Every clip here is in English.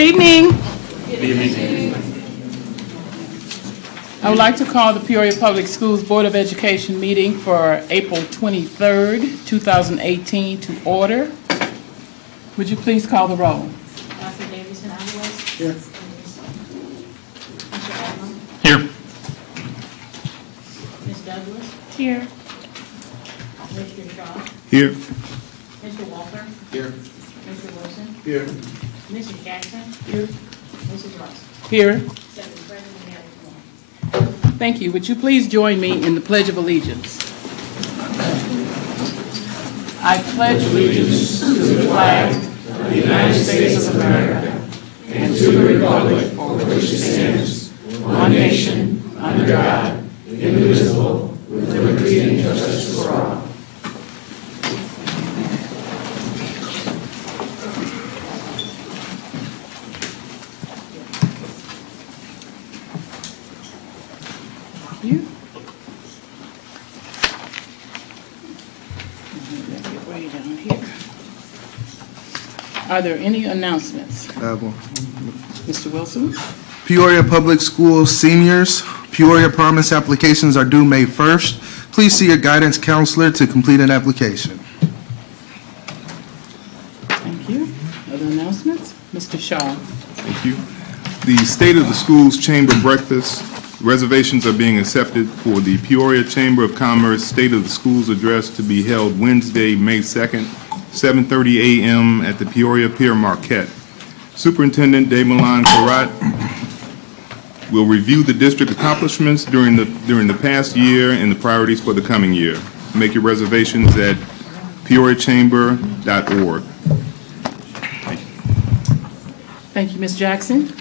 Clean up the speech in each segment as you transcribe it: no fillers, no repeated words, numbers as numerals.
evening. Good evening. I would like to call the Peoria Public Schools Board of Education meeting for April 23rd, 2018 to order. Would you please call the roll? Dr. Davidson Alvarez. Here. Mr. Adler. Here. Ms. Douglas. Here. Mr. Shaw. Here. Mr. Walker. Here. Mr. Wilson. Here. Mrs. Jackson. Here. Mrs. Ross. Here. 7 present, we have a quorum. Thank you. Would you please join me in the Pledge of Allegiance? I pledge allegiance to the flag of the United States of America and to the republic for which it stands, one nation, under God, indivisible, with liberty and justice for all. You. Way down here. Are there any announcements? I have one. Mr. Wilson? Peoria Public Schools seniors, Peoria Promise applications are due May 1st. Please see your guidance counselor to complete an application. Thank you. Other announcements? Mr. Shaw? Thank you. The State of the Schools Chamber Breakfast reservations are being accepted for the Peoria Chamber of Commerce State of the Schools address to be held Wednesday, May 2nd, 7:30 a.m. at the Peoria Pier Marquette. Superintendent Milan Karat will review the district accomplishments during the past year and the priorities for the coming year. Make your reservations at peoriachamber.org. Thank you, Ms. Jackson.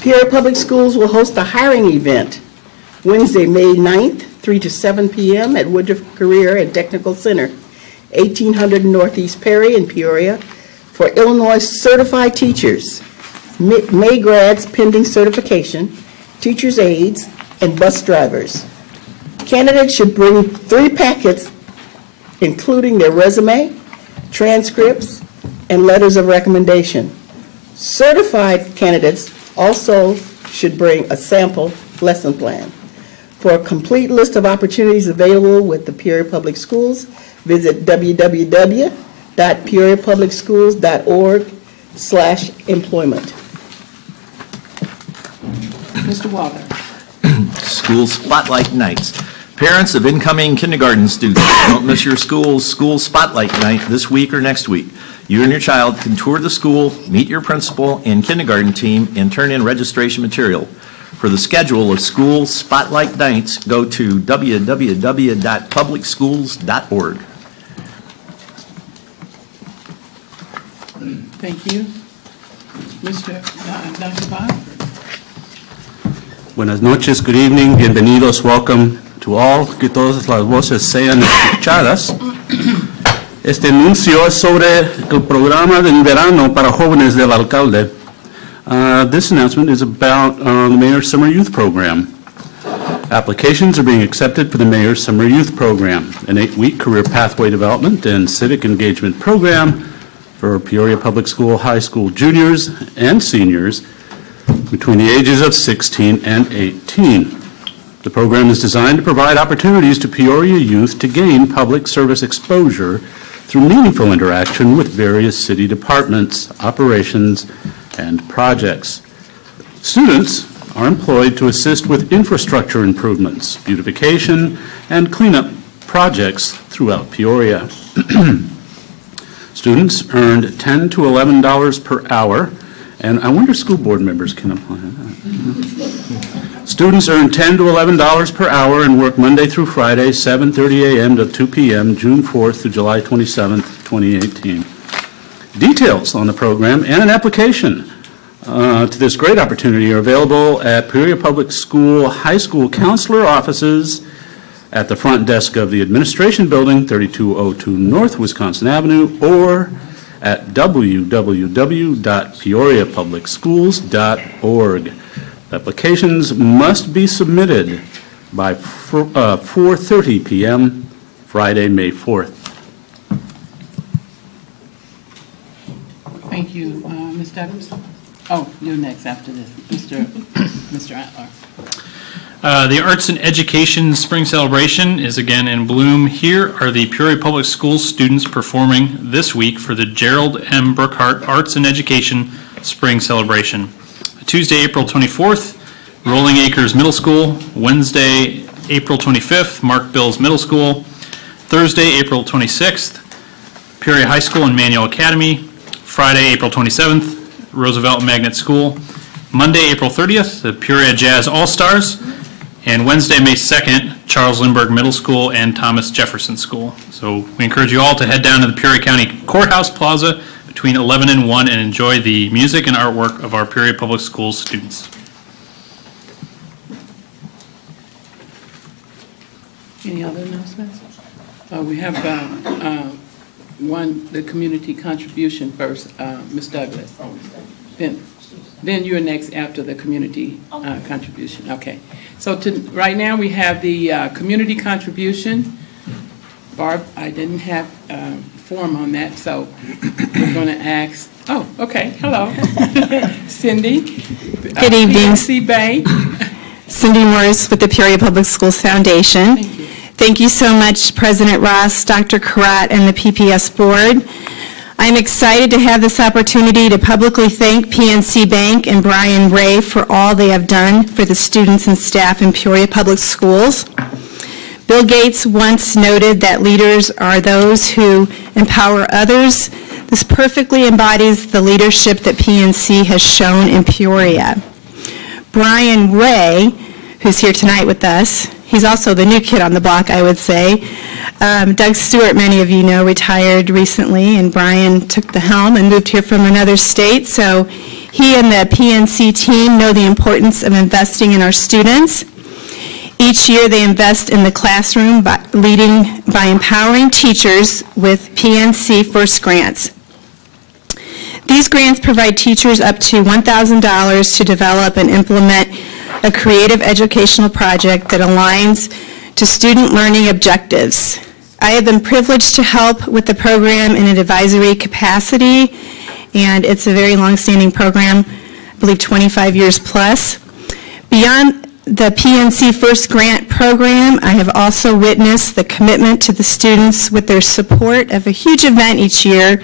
Peoria Public Schools will host a hiring event Wednesday, May 9th, 3 to 7 p.m. at Woodruff Career and Technical Center, 1800 Northeast Perry in Peoria, for Illinois certified teachers, May grads pending certification, teachers' aides, and bus drivers. Candidates should bring 3 packets, including their resume, transcripts, and letters of recommendation. Certified candidates also should bring a sample lesson plan. For a complete list of opportunities available with the Peoria Public Schools, visit www.peoriapublicschools.org/employment. Mr. Walker? School Spotlight Nights. Parents of incoming kindergarten students, don't miss your school's School Spotlight Night this week or next week. You and your child can tour the school, meet your principal and kindergarten team, and turn in registration material. For the schedule of School Spotlight Nights, go to www.publicschools.org. Thank you. Dr. Bob? Buenas noches, good evening, bienvenidos, welcome to all, que todas las voces sean escuchadas. Este anuncio es sobre el programa de verano para jóvenes del alcalde. This announcement is about the Mayor's Summer Youth Program. Applications are being accepted for the Mayor's Summer Youth Program, an 8-week career pathway development and civic engagement program for Peoria Public School high school juniors and seniors between the ages of 16 and 18. The program is designed to provide opportunities to Peoria youth to gain public service exposure through meaningful interaction with various city departments, operations, and projects. Students are employed to assist with infrastructure improvements, beautification, and cleanup projects throughout Peoria. Students earned $10 to $11 per hour, and I wonder if school board members can apply that. Students earn $10 to $11 per hour and work Monday through Friday, 7:30 a.m. to 2 p.m., June 4th through July 27th, 2018. Details on the program and an application to this great opportunity are available at Peoria Public School High School Counselor offices at the front desk of the Administration Building, 3202 North Wisconsin Avenue, or at www.peoriapublicschools.org. Applications must be submitted by 4:30 p.m. Friday, May 4th. Thank you. Ms. Douglas? Oh, you're next after this. Mr. Antler. The Arts and Education Spring Celebration is again in bloom. Here are the Peoria Public Schools students performing this week for the Gerald M. Brookhart Arts and Education Spring Celebration. Tuesday, April 24th, Rolling Acres Middle School. Wednesday, April 25th, Mark Bills Middle School. Thursday, April 26th, Peoria High School and Manual Academy. Friday, April 27th, Roosevelt Magnet School. Monday, April 30th, the Peoria Jazz All-Stars. And Wednesday, May 2nd, Charles Lindbergh Middle School and Thomas Jefferson School. So we encourage you all to head down to the Peoria County Courthouse Plaza between 11 and 1 and enjoy the music and artwork of our Peoria Public Schools students. Any other announcements? We have the community contribution first, Ms. Douglas. Then you're next after the community contribution. Okay. So right now we have the community contribution. Barb, I didn't have form on that, so we're going to ask. Oh, okay. Hello, Cindy. Good evening. PNC Bay. Cindy Morris with the Peoria Public Schools Foundation. Thank you. Thank you so much, President Ross, Dr. Karat, and the PPS Board. I'm excited to have this opportunity to publicly thank PNC Bank and Brian Ray for all they have done for the students and staff in Peoria Public Schools. Bill Gates once noted that leaders are those who empower others. This perfectly embodies the leadership that PNC has shown in Peoria. Brian Ray, who's here tonight with us, he's also the new kid on the block, I would say. Doug Stewart, many of you know, retired recently, and Brian took the helm and moved here from another state. So he and the PNC team know the importance of investing in our students. Each year they invest in the classroom by empowering teachers with PNC First Grants. These grants provide teachers up to $1,000 to develop and implement a creative educational project that aligns to student learning objectives. I have been privileged to help with the program in an advisory capacity, and it's a very long-standing program, I believe 25 years plus. Beyond the PNC First Grant program, I have also witnessed the commitment to the students with their support of a huge event each year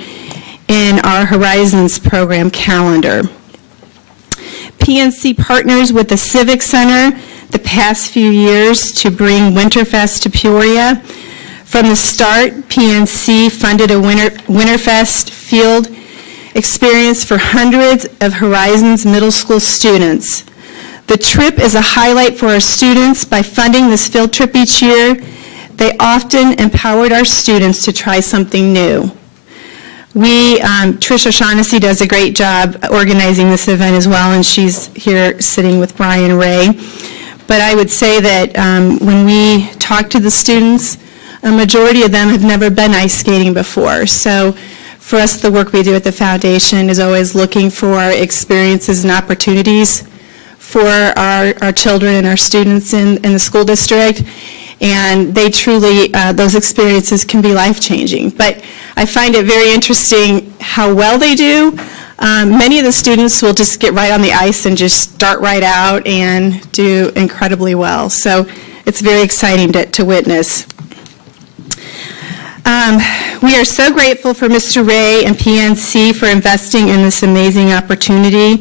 in our Horizons program calendar. PNC partners with the Civic Center the past few years to bring Winterfest to Peoria. From the start, PNC funded a Winterfest field experience for hundreds of Horizons middle school students. The trip is a highlight for our students. By funding this field trip each year, they often empowered our students to try something new. Trish O'Shaughnessy does a great job organizing this event as well, and she's here sitting with Brian Ray. But I would say that when we talk to the students, a majority of them have never been ice skating before. So for us, the work we do at the foundation is always looking for experiences and opportunities for our children and our students in the school district. And they truly, those experiences can be life-changing. But I find it very interesting how well they do. Many of the students will just get right on the ice and just start right out and do incredibly well. So it's very exciting to witness. We are so grateful for Mr. Ray and PNC for investing in this amazing opportunity.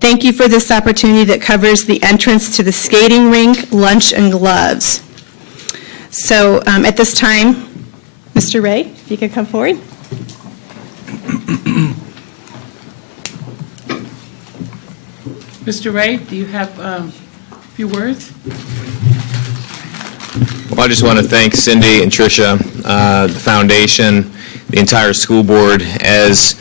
Thank you for this opportunity that covers the entrance to the skating rink, lunch, and gloves. So at this time, Mr. Ray, if you could come forward. Mr. Ray, do you have a few words? Well, I just want to thank Cindy and Tricia, the foundation, the entire school board. As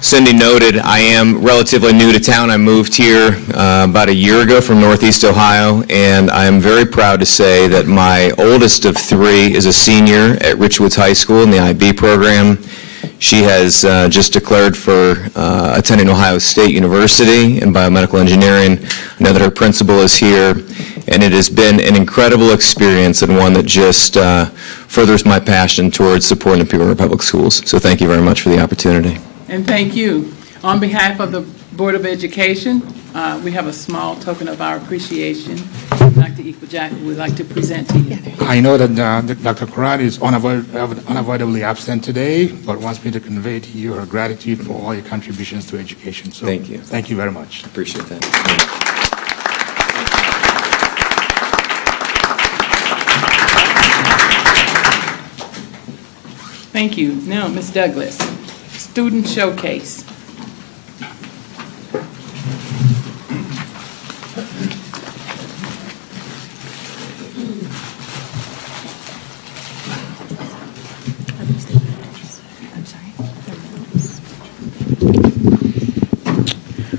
Cindy noted, I am relatively new to town. I moved here about a year ago from Northeast Ohio, and I am very proud to say that my oldest of three is a senior at Richwoods High School in the IB program. She has just declared for attending Ohio State University in biomedical engineering. I know that her principal is here, and it has been an incredible experience and one that just furthers my passion towards supporting the Peoria Public Schools. So thank you very much for the opportunity. And thank you. On behalf of the Board of Education, we have a small token of our appreciation. Dr. Equajack would like to present to you. I know that Dr. Karat is unavoidably absent today, but wants me to convey to you her gratitude for all your contributions to education. So Thank you. Thank you very much. Appreciate that. Thank you. Now, Ms. Douglas, Student Showcase.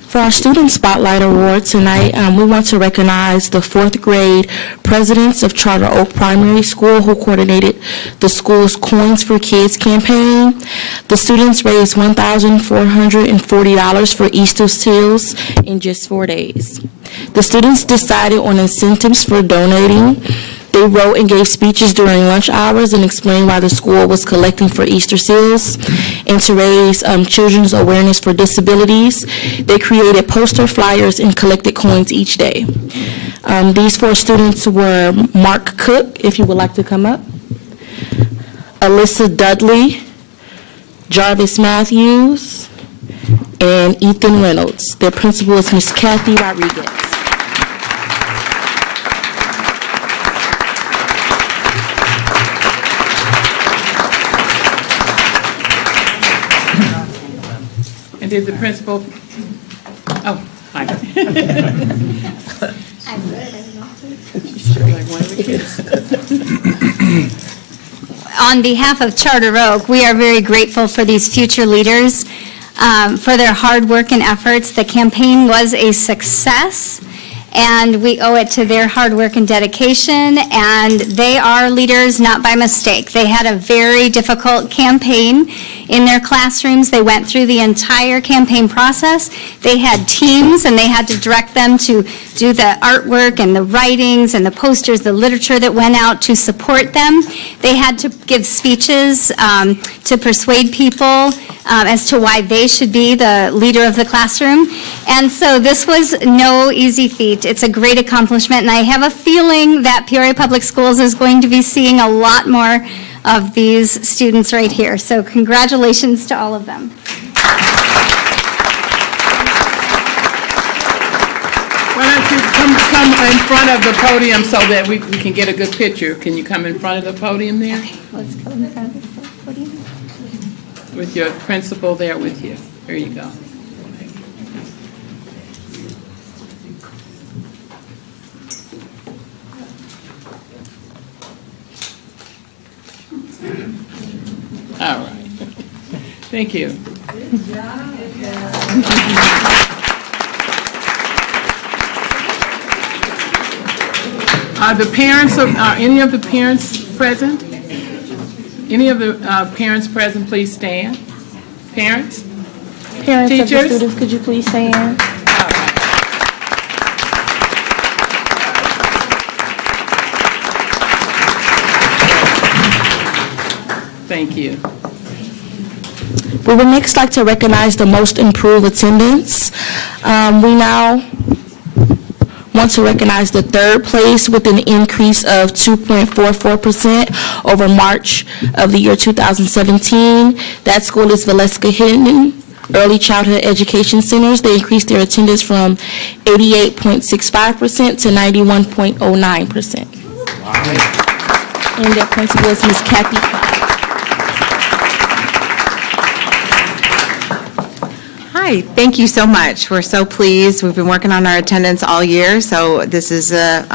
For our Student Spotlight Award tonight, we want to recognize the fourth grade presidents of Charter Oak Primary School who coordinated the school's Coins for Kids campaign. The students raised $1,440 for Easter seals in just 4 days. The students decided on incentives for donating. They wrote and gave speeches during lunch hours and explained why the school was collecting for Easter seals and to raise children's awareness for disabilities. They created poster flyers and collected coins each day. These 4 students were Mark Cook, if you would like to come up, Alyssa Dudley, Jarvis Matthews, and Ethan Reynolds. Their principal is Ms. Kathy Rodriguez. And did the principal, oh, hi. Like one of the kids. On behalf of Charter Oak, we are very grateful for these future leaders, for their hard work and efforts. The campaign was a success, and we owe it to their hard work and dedication, and they are leaders not by mistake. They had a very difficult campaign in their classrooms. They went through the entire campaign process. They had teams, and they had to direct them to do the artwork and the writings and the posters, the literature that went out to support them. They had to give speeches to persuade people as to why they should be the leader of the classroom. And so this was no easy feat. It's a great accomplishment, and I have a feeling that Peoria Public Schools is going to be seeing a lot more of these students right here. So congratulations to all of them. Why don't you come in front of the podium so that we can get a good picture. Can you come in front of the podium there? Okay, let's go in front of the podium. With your principal there with you. There you go. All right. Thank you. Are the parents of, are any of the parents present? Any of the parents present, please stand. Parents? Parents of the Teachers? students, could you please stand? Thank you. We would next like to recognize the most improved attendance. We now want to recognize the third place with an increase of 2.44% over March of the year 2017. That school is Valeska Hidden Early Childhood Education Centers. They increased their attendance from 88.65% to 91.09%. And their principal is Ms. Kathy Clark. Hi, thank you so much. We're so pleased. We've been working on our attendance all year, so this is a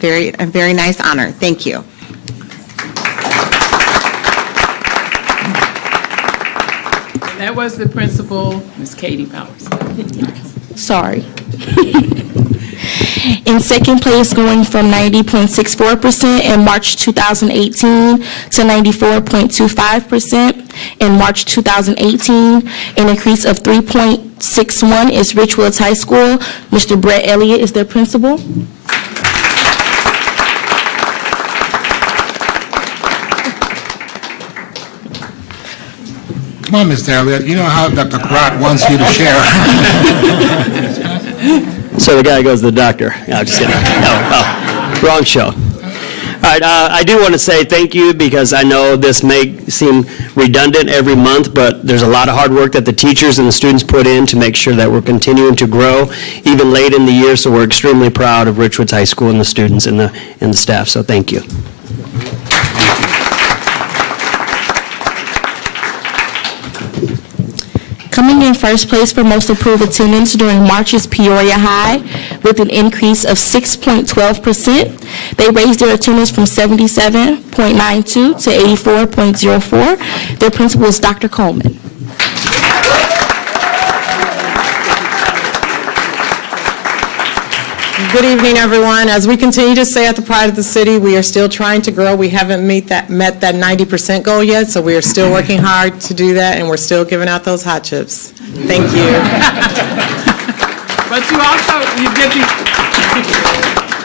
very nice honor. Thank you. That was the principal, Ms. Katie Powers. Sorry. In second place, going from 90.64% in March 2018 to 94.25% in March 2018, an increase of 3.61 is Richwoods High School. Mr. Brett Elliott is their principal. Come on, Mr. Elliott, you know how Dr. Karat wants you to share. So the guy goes to the doctor. No, just kidding. No, wrong show. All right, I do want to say thank you because I know this may seem redundant every month, but there's a lot of hard work that the teachers and the students put in to make sure that we're continuing to grow even late in the year, so we're extremely proud of Richwoods High School and the students and the staff, so thank you. Coming in first place for most improved attendance during March is Peoria High with an increase of 6.12%. They raised their attendance from 77.92 to 84.04. Their principal is Dr. Coleman. Good evening, everyone. As we continue to say at the Pride of the City, we are still trying to grow. We haven't met that 90% goal yet, so we are still working hard to do that, and we're still giving out those hot chips. Thank you. But you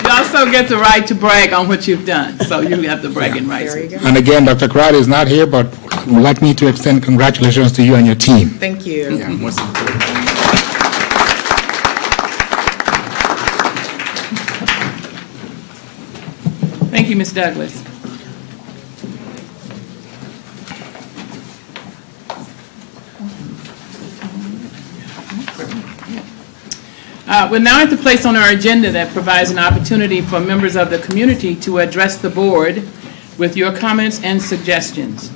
also get the right to brag on what you've done, so you have the bragging rights. And again, Dr. Karat is not here, but would like me to extend congratulations to you and your team. Thank you. Yeah, Thank you, Ms. Douglas. We're now at the place on our agenda that provides an opportunity for members of the community to address the board with your comments and suggestions.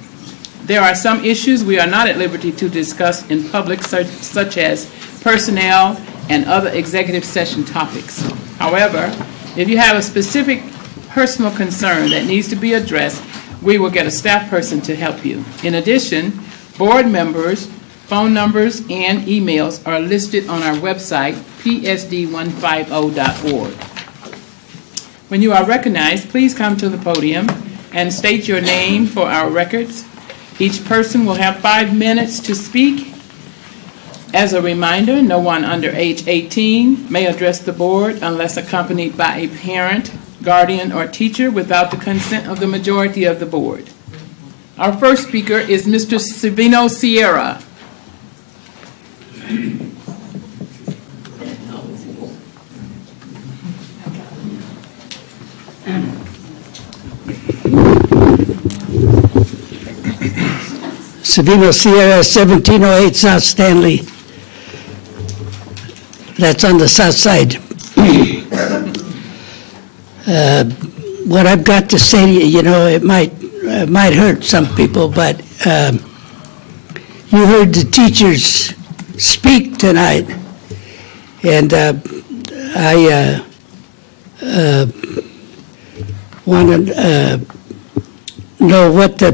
There are some issues we are not at liberty to discuss in public, such as personnel and other executive session topics. However, if you have a specific personal concern that needs to be addressed, we will get a staff person to help you. In addition, board members' phone numbers and emails are listed on our website, psd150.org. When you are recognized, please come to the podium and state your name for our records. Each person will have 5 minutes to speak. As a reminder, no one under age 18 may address the board unless accompanied by a parent, guardian, or teacher without the consent of the majority of the board. Our first speaker is Mr. Savino Sierra. Savino Sierra, 1708 South Stanley. That's on the south side. What I've got to say to you, you know, it might hurt some people, but you heard the teachers speak tonight, and I want to know what the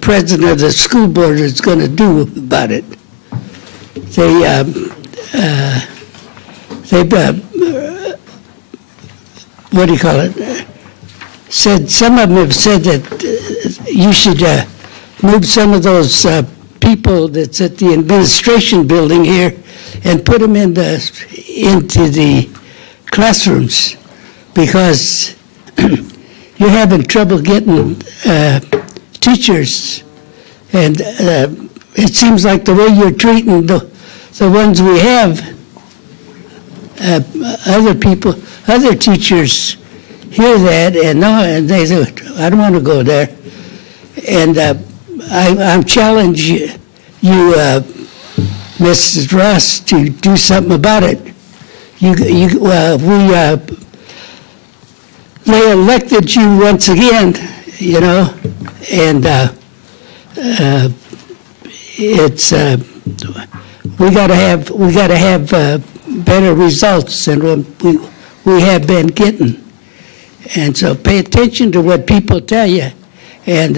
president of the school board is going to do about it. What do you call it? Some of them have said that you should move some of those people that's at the administration building here and put them into the classrooms, because you're having trouble getting teachers, and it seems like the way you're treating the ones we have, other teachers hear that and they say, I don't want to go there. And I challenge you, Mrs. Ross, to do something about it. They elected you once again, you know, and it's we got to have better results than what we have been getting. And so pay attention to what people tell you, and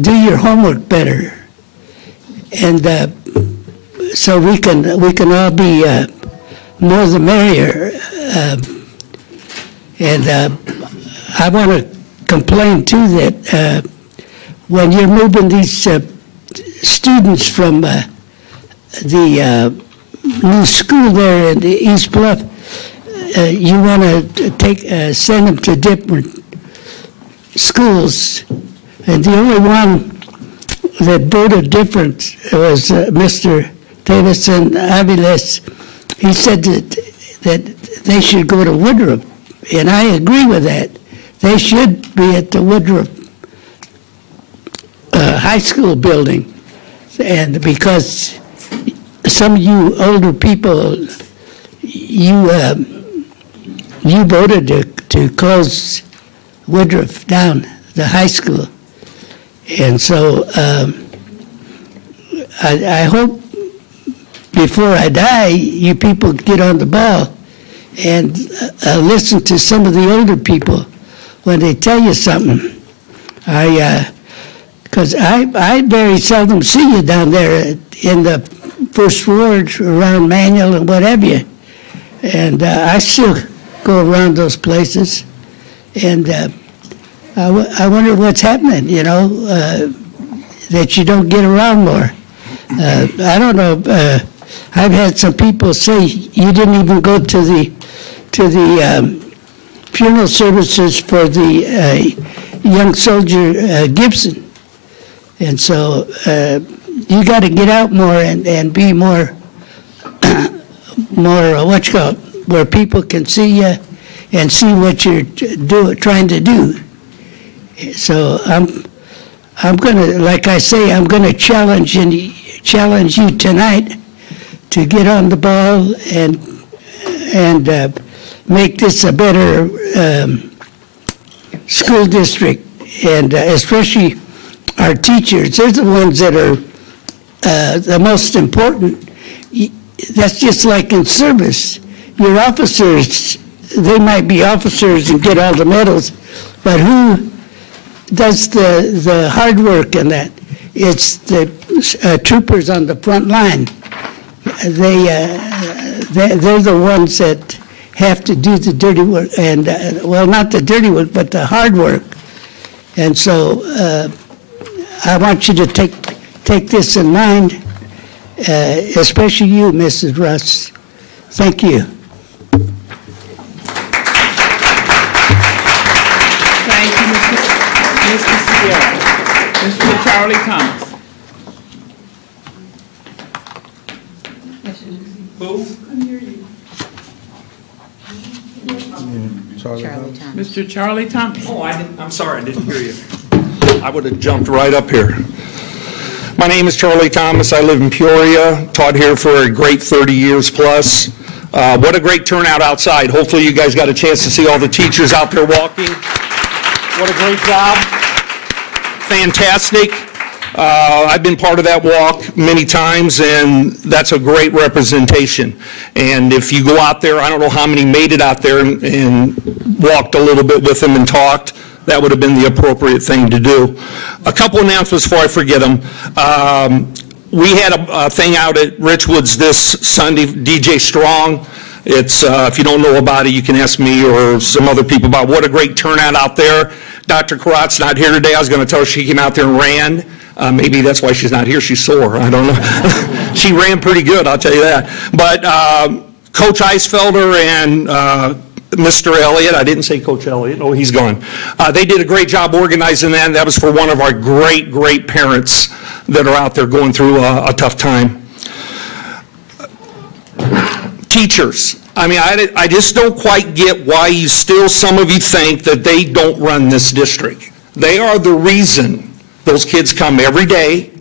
do your homework better. And so we can all be more the merrier. And I want to complain too that when you're moving these students from the new school there in the East Bluff, you want to send them to different schools, and the only one that voted different was Mr. Davison Aviles. He said that they should go to Woodruff, and I agree with that. They should be at the Woodruff high school building, and because some of you older people, you voted to close Woodruff down, the high school. And so I hope before I die, you people get on the ball and listen to some of the older people when they tell you something. Because I very seldom see you down there in the First Ward around Manual and what have you. And I still go around those places. And I wonder what's happening, you know, that you don't get around more. I don't know. I've had some people say you didn't even go to the funeral services for the young soldier Gibson. And so you got to get out more and be more, what you call it, where people can see you and see what you're trying to do. So I'm gonna, like I say, I'm gonna challenge you tonight to get on the ball and make this a better school district, and especially our teachers. They're the ones that are the most important. That's just like in service. Your officers, they might be officers and get all the medals, but who does the hard work in that? It's the troopers on the front line. They're the ones that have to do the dirty work, and well, not the dirty work, but the hard work. And so I want you to take this in mind, especially you, Mrs. Russ. Thank you. Thank you, Mr. Sierra. Mr. Charlie Thomas. Who? Charlie Thomas. Mr. Charlie Thomas. Oh, I'm sorry, I didn't hear you. I would have jumped right up here. My name is Charlie Thomas. I live in Peoria, taught here for a great 30 years plus. What a great turnout outside. Hopefully you guys got a chance to see all the teachers out there walking. What a great job. Fantastic. I've been part of that walk many times, and that's a great representation. And if you go out there, I don't know how many made it out there and walked a little bit with them and talked. That would have been the appropriate thing to do. A couple announcements before I forget them. We had a thing out at Richwoods this Sunday, DJ Strong. It's, if you don't know about it, you can ask me or some other people about what a great turnout out there. Dr. Karat's not here today. I was going to tell her she came out there and ran. Maybe that's why she's not here. She's sore. I don't know. She ran pretty good, I'll tell you that. But Coach Eisfelder and Mr. Elliott, I didn't say Coach Elliott. Oh, he's gone. They did a great job organizing that. That was for one of our great, great parents that are out there going through a tough time. Teachers. I mean, I just don't quite get why some of you think that they don't run this district. They are the reason those kids come every day.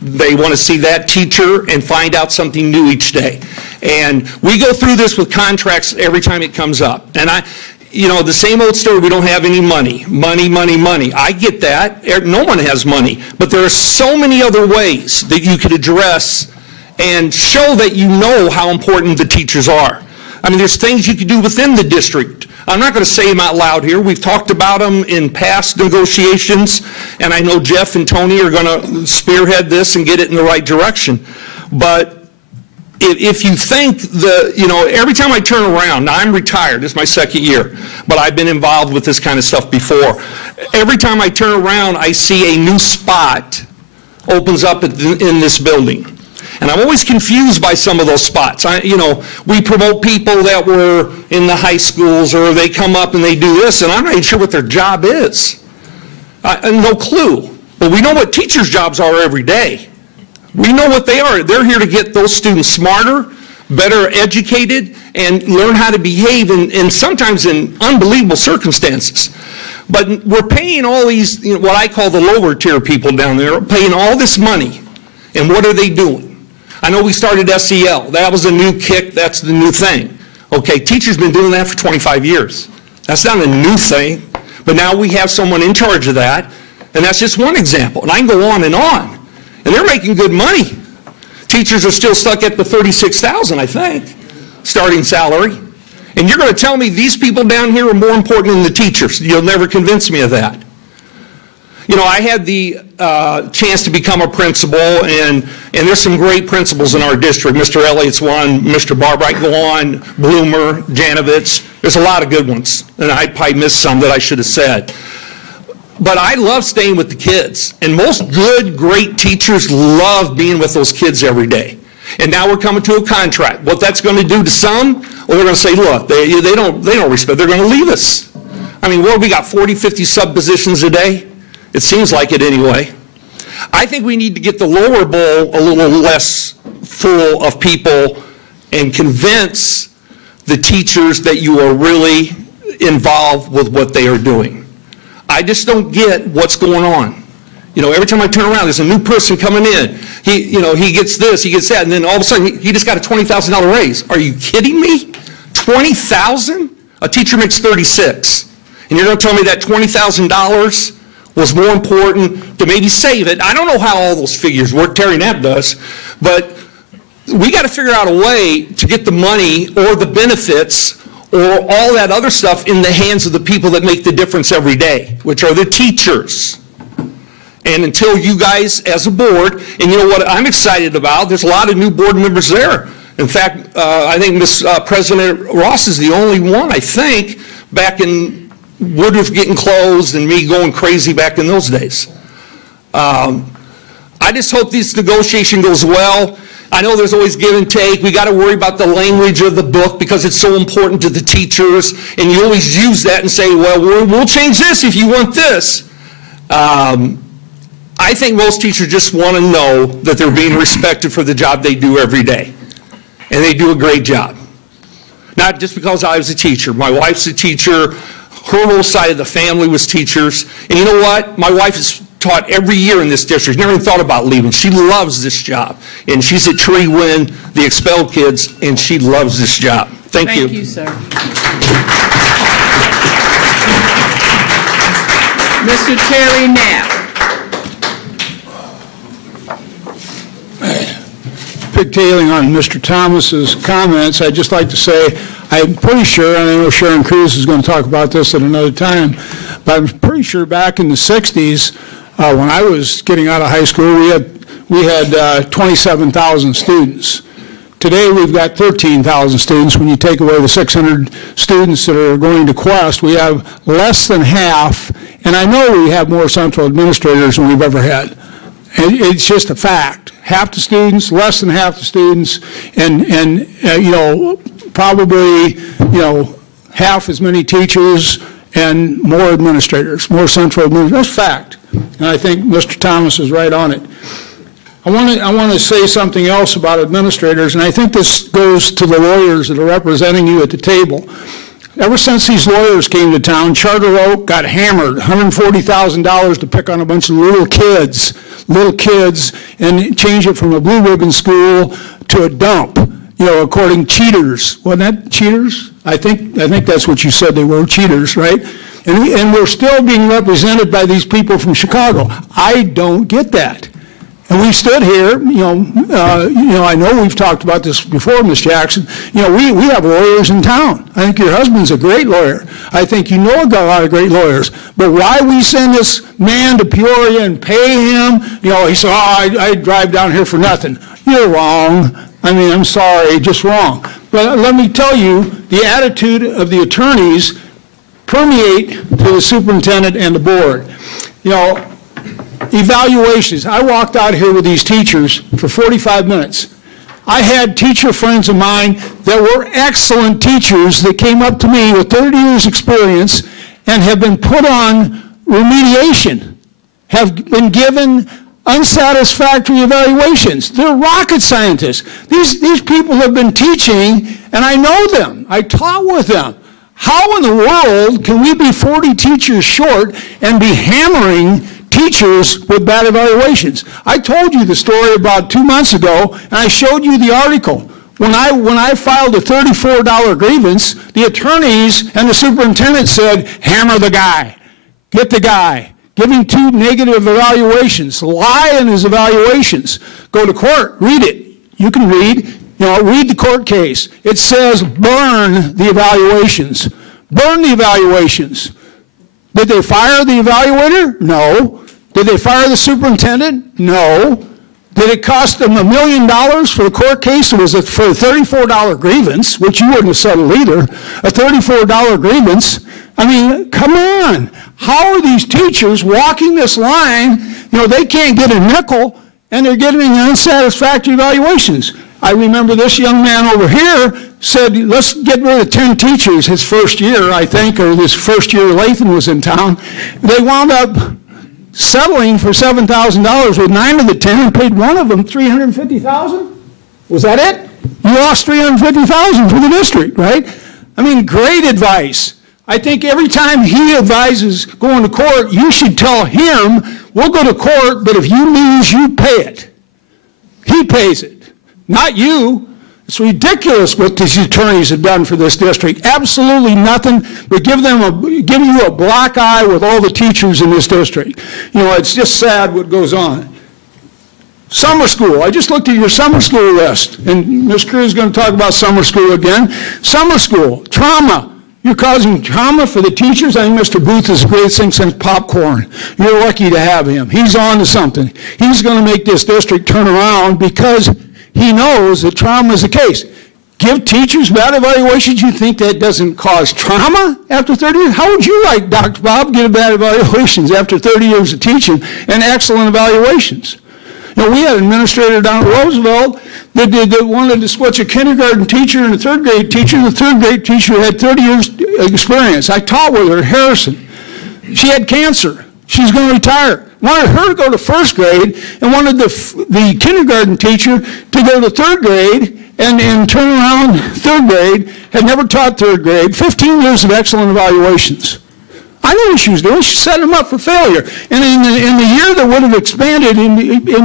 They want to see that teacher and find out something new each day. And we go through this with contracts every time it comes up. And the same old story, we don't have any money. Money, money, money. I get that. No one has money. But there are so many other ways that you could address and show that you know how important the teachers are. I mean, there's things you could do within the district. I'm not going to say them out loud here. We've talked about them in past negotiations, and I know Jeff and Tony are going to spearhead this and get it in the right direction. But if you think every time I turn around, now I'm retired, this is my second year, but I've been involved with this kind of stuff before. Every time I turn around, I see a new spot opens up in this building. And I'm always confused by some of those spots. We promote people that were in the high schools, or they come up and they do this, and I'm not even sure what their job is. No clue. But we know what teachers' jobs are every day. We know what they are. They're here to get those students smarter, better educated, and learn how to behave in sometimes in unbelievable circumstances. But we're paying all these, what I call the lower tier people down there, paying all this money. And what are they doing? I know we started SEL. That was a new kick. That's the new thing. Okay, teachers been doing that for 25 years. That's not a new thing. But now we have someone in charge of that. And that's just one example. And I can go on. And they're making good money. Teachers are still stuck at the $36,000, I think, starting salary. And you're going to tell me these people down here are more important than the teachers. You'll never convince me of that. I had the chance to become a principal, and there's some great principals in our district. Mr. Elliott's one, Mr. Barber, I can go on, Bloomer, Janovich. There's a lot of good ones, and I probably missed some that I should have said. But I love staying with the kids, and most good, great teachers love being with those kids every day. And now we're coming to a contract. What that's going to do to some, well, they're going to say, look, they don't respect, they're going to leave us. I mean, we got 40, 50 sub positions a day? It seems like it anyway. I think we need to get the lower bowl a little less full of people and convince the teachers that you are really involved with what they are doing. I just don't get what's going on. Every time I turn around, there's a new person coming in. He gets this, he gets that, and then all of a sudden he just got a $20,000 raise. Are you kidding me? $20,000? A teacher makes $36,000. And you're going to tell me that $20,000 was more important to maybe save it. I don't know how all those figures work. Terry Knapp does. But we got to figure out a way to get the money or the benefits or all that other stuff in the hands of the people that make the difference every day, which are the teachers. And until you guys as a board, and you know what I'm excited about, there's a lot of new board members there. In fact, I think President Ross is the only one, I think, back in Woodruff getting closed and me going crazy back in those days. I just hope this negotiation goes well. I know there's always give and take. We got to worry about the language of the book because it's so important to the teachers. And you always use that and say, well, we'll change this if you want this. I think most teachers just want to know that they're being respected for the job they do every day. And they do a great job. Not just because I was a teacher. My wife's a teacher. Her whole side of the family was teachers. And you know what? My wife is taught every year in this district. Never even thought about leaving. She loves this job. And she's at Tree Wind, the expelled kids, and she loves this job. Thank you. Thank you, sir. Mr. Terry Knapp. Pigtailing on Mr. Thomas's comments, I'd just like to say I'm pretty sure, and I know Sharon Cruz is going to talk about this at another time, but I'm pretty sure back in the 60s, when I was getting out of high school, we had 27,000 students. Today we've got 13,000 students. When you take away the 600 students that are going to Quest, we have less than half, and I know we have more central administrators than we've ever had. It's just a fact. Half the students, less than half the students, and probably, half as many teachers and more administrators, more central administrators. That's fact. And I think Mr. Thomas is right on it. I want to say something else about administrators, and I think this goes to the lawyers that are representing you at the table. Ever since these lawyers came to town, Charter Oak got hammered, $140,000 to pick on a bunch of little kids, and change it from a blue ribbon school to a dump, according cheaters. Wasn't that cheaters? I think that's what you said they were, cheaters, right? And we're still being represented by these people from Chicago. I don't get that. And we stood here, I know we've talked about this before, Ms. Jackson. We have lawyers in town. I think your husband's a great lawyer. I think you know a lot of great lawyers. But why we send this man to Peoria and pay him? He said, I drive down here for nothing. You're wrong. I'm sorry, just wrong. But let me tell you, the attitude of the attorneys permeate to the superintendent and the board. Evaluations. I walked out here with these teachers for 45 minutes. I had teacher friends of mine that were excellent teachers that came up to me with 30 years experience and have been put on remediation. have been given unsatisfactory evaluations. They're rocket scientists. These people have been teaching, and I know them. I taught with them. How in the world can we be 40 teachers short and be hammering teachers with bad evaluations? I told you the story about 2 months ago, and I showed you the article. When I filed a $34 grievance, the attorneys and the superintendent said, hammer the guy, get the guy. Give him 2 negative evaluations, lie in his evaluations, go to court, read it. You can read the court case. It says burn the evaluations. Burn the evaluations. Did they fire the evaluator? No. Did they fire the superintendent? No. Did it cost them $1 million for the court case? It was for a $34 grievance, which you wouldn't have settled either. A $34 grievance. I mean, come on. How are these teachers walking this line? They can't get a nickel, and they're getting unsatisfactory evaluations. I remember this young man over here said, let's get rid of 10 teachers his first year, I think, or his first year Lathan was in town. They wound up settling for $7,000 with 9 of the 10 and paid one of them $350,000. Was that it? You lost $350,000 for the district, right? I mean, great advice. I think every time he advises going to court, you should tell him, we'll go to court, but if you lose, you pay it. He pays it, not you. It's ridiculous what these attorneys have done for this district. Absolutely nothing but giving you a black eye with all the teachers in this district. It's just sad what goes on. Summer school. I just looked at your summer school list, and Ms. Crew is going to talk about summer school again. Summer school, trauma. You're causing trauma for the teachers. I think Mr. Booth is the greatest thing since popcorn. You're lucky to have him. He's on to something. He's going to make this district turn around because he knows that trauma is the case. Give teachers bad evaluations. You think that doesn't cause trauma after 30 years? How would you like, Dr. Bob, get bad evaluations after 30 years of teaching and excellent evaluations? We had an administrator down at Roosevelt that wanted to switch a kindergarten teacher and a third grade teacher. The third grade teacher had 30 years experience. I taught with her at Harrison. She had cancer. She's going to retire. Wanted her to go to first grade and wanted the kindergarten teacher to go to third grade and turn around third grade, had never taught third grade, 15 years of excellent evaluations. I knew what she was doing. She set them up for failure. And in the year that would have expanded in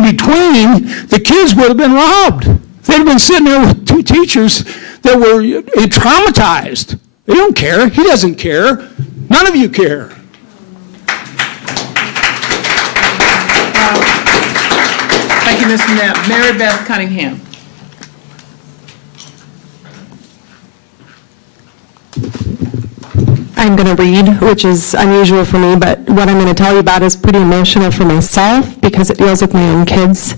between, the kids would have been robbed. They'd have been sitting there with 2 teachers that were traumatized. They don't care. He doesn't care. None of you care. Thank you, Mr. Knapp. Mary Beth Cunningham. I'm going to read, which is unusual for me, but what I'm going to tell you about is pretty emotional for myself because it deals with my own kids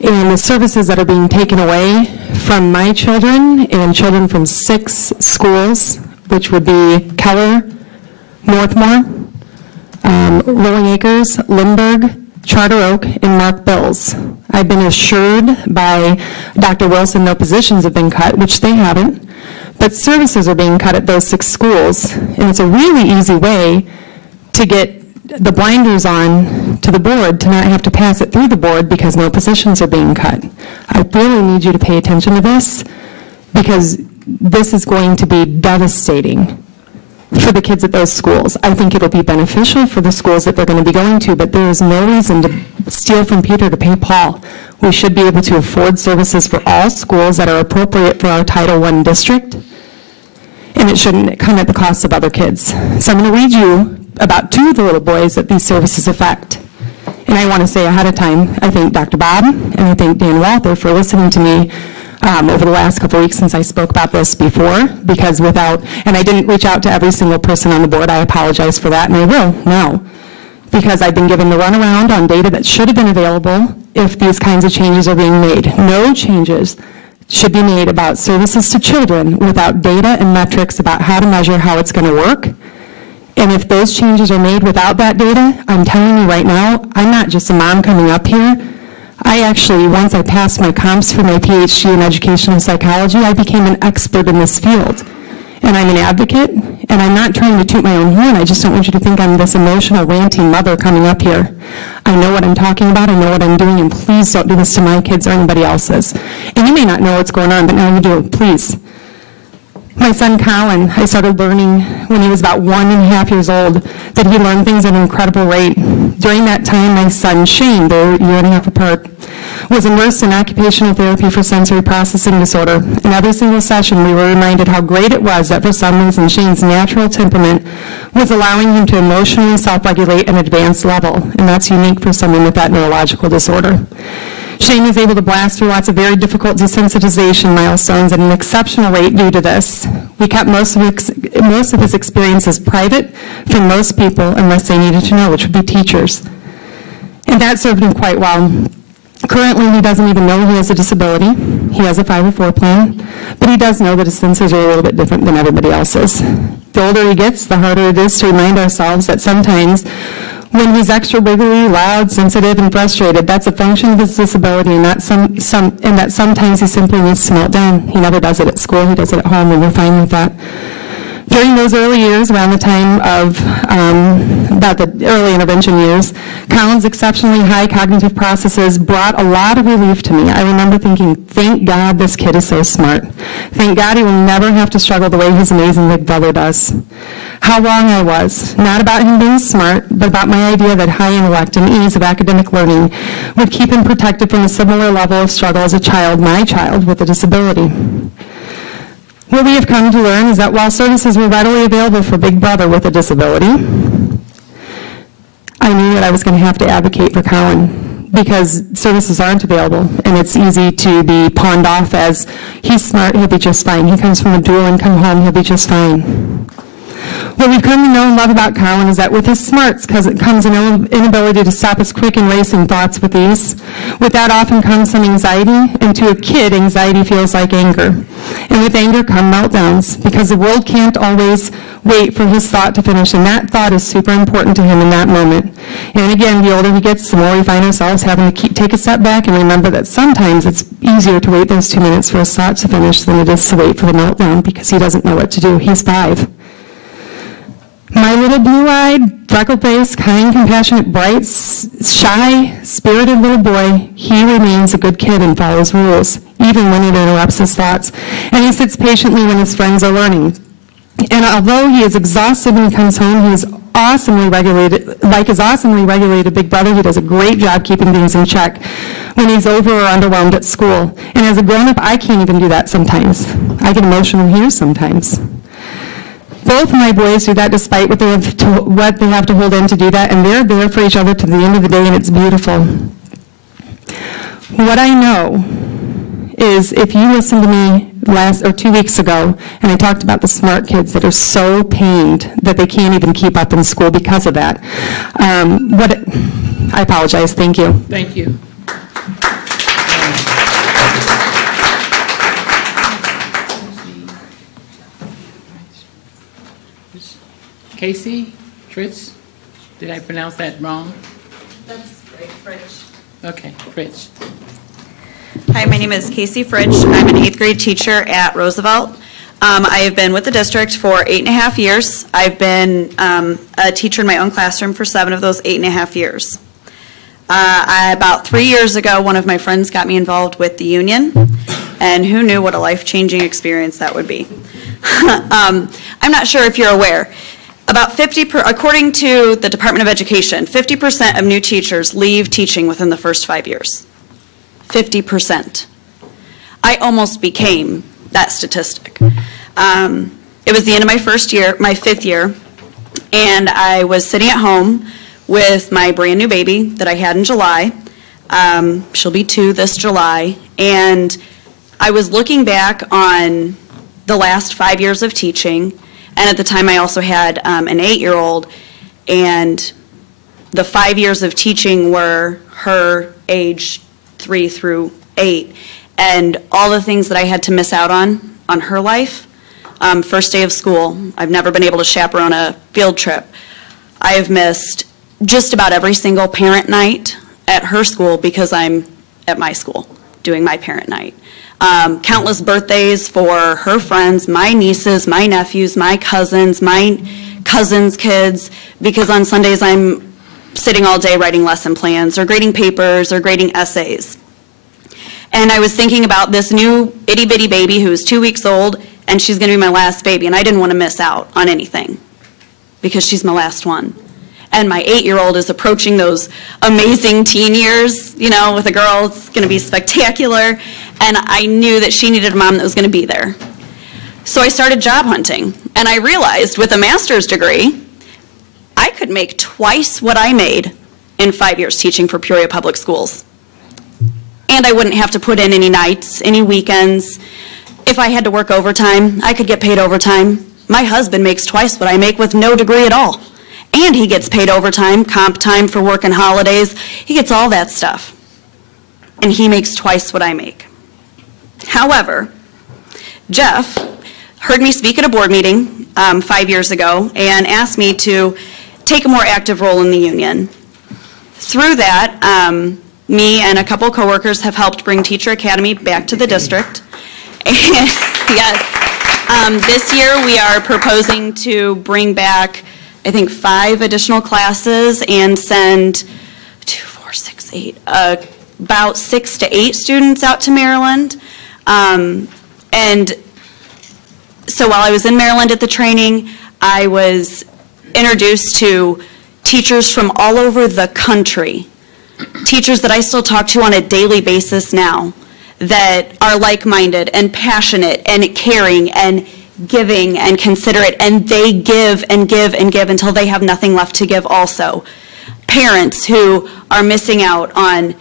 and the services that are being taken away from my children and children from 6 schools, which would be Keller, Northmore, Rolling Acres, Lindbergh, Charter Oak, and Mark Bills. I've been assured by Dr. Wilson no positions have been cut, which they haven't. But services are being cut at those 6 schools, and it's a really easy way to get the blinders on to the board to not have to pass it through the board because no positions are being cut. I really need you to pay attention to this because this is going to be devastating for the kids at those schools. I think it'll be beneficial for the schools that they're going to be going to, but there is no reason to steal from Peter to pay Paul. We should be able to afford services for all schools that are appropriate for our Title I district, and it shouldn't come at the cost of other kids. So I'm going to read you about 2 of the little boys that these services affect. And I want to say ahead of time, I thank Dr. Bob and I thank Dan Walther for listening to me over the last couple of weeks since I spoke about this before, because and I didn't reach out to every single person on the board. I apologize for that, and I will now, because I've been given the runaround on data that should have been available if these kinds of changes are being made. No changes should be made about services to children without data and metrics about how to measure how it's going to work. And if those changes are made without that data, I'm telling you right now, I'm not just a mom coming up here. I actually, once I passed my comps for my PhD in educational psychology, I became an expert in this field. and I'm an advocate, and I'm not trying to toot my own horn. I just don't want you to think I'm this emotional, ranting mother coming up here. I know what I'm talking about. I know what I'm doing, and please don't do this to my kids or anybody else's. And you may not know what's going on, but now you do. Please. My son Colin, I started learning when he was about 1.5 years old that he learned things at an incredible rate. During that time, my son Shane, they're 1.5 years apart, was immersed in occupational therapy for sensory processing disorder. In every single session, we were reminded how great it was that for some reason Shane's natural temperament was allowing him to emotionally self-regulate at an advanced level, and that's unique for someone with that neurological disorder. Shane was able to blast through lots of very difficult desensitization milestones at an exceptional rate due to this. We kept most of his experiences private from most people unless they needed to know, which would be teachers. And that served him quite well. Currently, he doesn't even know he has a disability. He has a 504 plan, but he does know that his senses are a little bit different than everybody else's. The older he gets, the harder it is to remind ourselves that sometimes when he's extra wiggly, loud, sensitive, and frustrated, that's a function of his disability, and that sometimes he simply needs to melt down. He never does it at school. He does it at home, and we're fine with that. During those early years, around the time of about the early intervention years, Colin's exceptionally high cognitive processes brought a lot of relief to me. I remember thinking, thank God this kid is so smart. Thank God he will never have to struggle the way his amazing big brother does. How wrong I was, not about him being smart, but about my idea that high intellect and ease of academic learning would keep him protected from a similar level of struggle as a child, my child, with a disability. What we have come to learn is that while services were readily available for Big Brother with a disability, I knew that I was going to have to advocate for Colin because services aren't available, and it's easy to be pawned off as, he's smart, he'll be just fine. He comes from a dual income home, he'll be just fine. What we've come to know and love about Colin is that with his smarts comes an inability to stop his quick and racing thoughts with ease. With that often comes some anxiety, and to a kid, anxiety feels like anger. And with anger come meltdowns, because the world can't always wait for his thought to finish, and that thought is super important to him in that moment. And again, the older he gets, the more we find ourselves having to take a step back and remember that sometimes it's easier to wait those 2 minutes for his thought to finish than it is to wait for the meltdown, because he doesn't know what to do. He's 5. My little blue-eyed, freckle-faced, kind, compassionate, bright, shy, spirited little boy, he remains a good kid and follows rules, even when it interrupts his thoughts. And he sits patiently when his friends are learning. And although he is exhausted when he comes home, he is awesomely regulated, like his awesomely regulated big brother. He does a great job keeping things in check when he's over or underwhelmed at school. And as a grown-up, I can't even do that sometimes. I get emotional here sometimes. Both of my boys do that despite what they have to hold in to do that, and they're there for each other to the end of the day, and it's beautiful. What I know is if you listened to me 2 weeks ago, and I talked about the smart kids that are so pained that they can't even keep up in school because of that. I apologize. Thank you. Thank you. Casey, Fritz, did I pronounce that wrong? That's right, Fritz. Okay, Fritz. Hi, my name is Casey Fritsch. I'm an 8th grade teacher at Roosevelt. I have been with the district for 8.5 years. I've been a teacher in my own classroom for 7 of those 8.5 years. About 3 years ago, one of my friends got me involved with the union, and who knew what a life-changing experience that would be. I'm not sure if you're aware. About according to the Department of Education, 50% of new teachers leave teaching within the first 5 years. 50%. I almost became that statistic. It was the end of my 5th year, and I was sitting at home with my brand new baby that I had in July. She'll be 2 this July, and I was looking back on the last 5 years of teaching. And at the time, I also had an 8-year-old, and the 5 years of teaching were her age 3 through 8, and all the things that I had to miss out on her life. First day of school, I've never been able to chaperone a field trip. I have missed just about every single parent night at her school because I'm at my school doing my parent night. countless birthdays for her friends, my nieces, my nephews, my cousins' kids, because on Sundays I'm sitting all day writing lesson plans or grading papers or grading essays. And I was thinking about this new itty-bitty baby who's 2 weeks old, and she's going to be my last baby, and I didn't want to miss out on anything because she's my last one. And my 8-year-old is approaching those amazing teen years, you know, with a girl. It's going to be spectacular. And I knew that she needed a mom that was going to be there. So I started job hunting. And I realized with a master's degree, I could make twice what I made in 5 years teaching for Peoria Public Schools. And I wouldn't have to put in any nights, any weekends. If I had to work overtime, I could get paid overtime. My husband makes twice what I make with no degree at all. And he gets paid overtime, comp time for working holidays. He gets all that stuff. And he makes twice what I make. However, Jeff heard me speak at a board meeting 5 years ago and asked me to take a more active role in the union. Through that, me and a couple coworkers have helped bring Teacher Academy back to the district. And yes, this year we are proposing to bring back, I think, 5 additional classes and send 2, 4, 6, 8, about 6 to 8 students out to Maryland. And so while I was in Maryland at the training, I was introduced to teachers from all over the country, teachers that I still talk to on a daily basis now, that are like-minded and passionate and caring and giving and considerate, and they give and give and give until they have nothing left to give also. Parents who are missing out on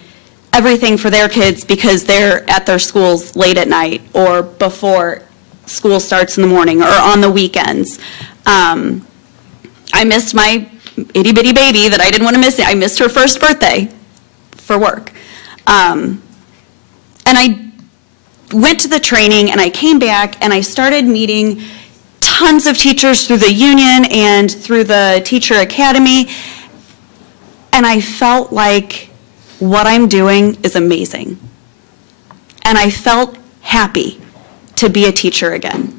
everything for their kids because they're at their schools late at night or before school starts in the morning or on the weekends. I missed my itty-bitty baby that I didn't want to miss. I missed her first birthday for work. And I went to the training and I came back and I started meeting tons of teachers through the union and through the Teacher Academy, and I felt like what I'm doing is amazing. And I felt happy to be a teacher again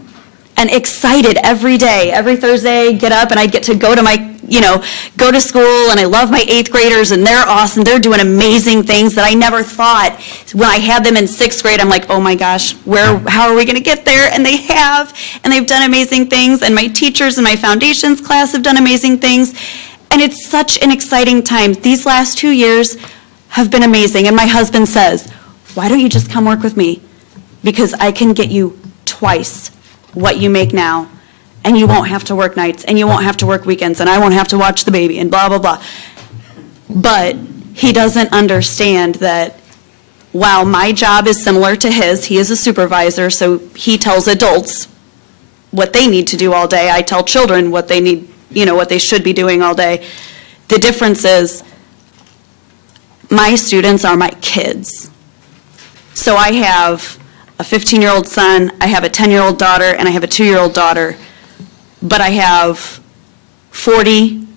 and excited every day. Every Thursday, get up and I get to go to my, go to school, and I love my 8th graders and they're awesome. They're doing amazing things that I never thought. When I had them in 6th grade, I'm like, oh my gosh, how are we going to get there? And they have, and they've done amazing things, and my teachers in my foundations class have done amazing things. And it's such an exciting time. These last 2 years have been amazing. And my husband says, why don't you just come work with me? Because I can get you twice what you make now, and you won't have to work nights, and you won't have to work weekends, and I won't have to watch the baby, and blah, blah, blah. But he doesn't understand that while my job is similar to his, he is a supervisor, so he tells adults what they need to do all day. I tell children what they need, what they should be doing all day. The difference is my students are my kids. So I have a 15-year-old son, I have a 10-year-old daughter, and I have a 2-year-old daughter. But I have 40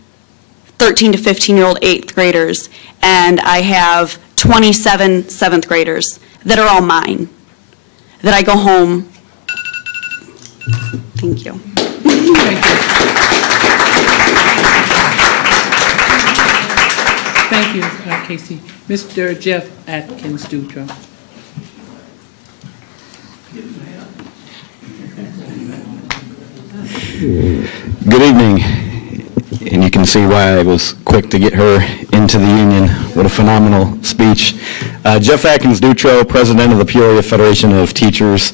13 to 15-year-old 8th graders, and I have 27 7th graders that are all mine, that I go home. Thank you. Thank you, Casey. Mr. Jeff Atkins-Dutra. Good evening, and you can see why I was quick to get her into the union. What a phenomenal speech. Jeff Atkins-Dutra, president of the Peoria Federation of Teachers.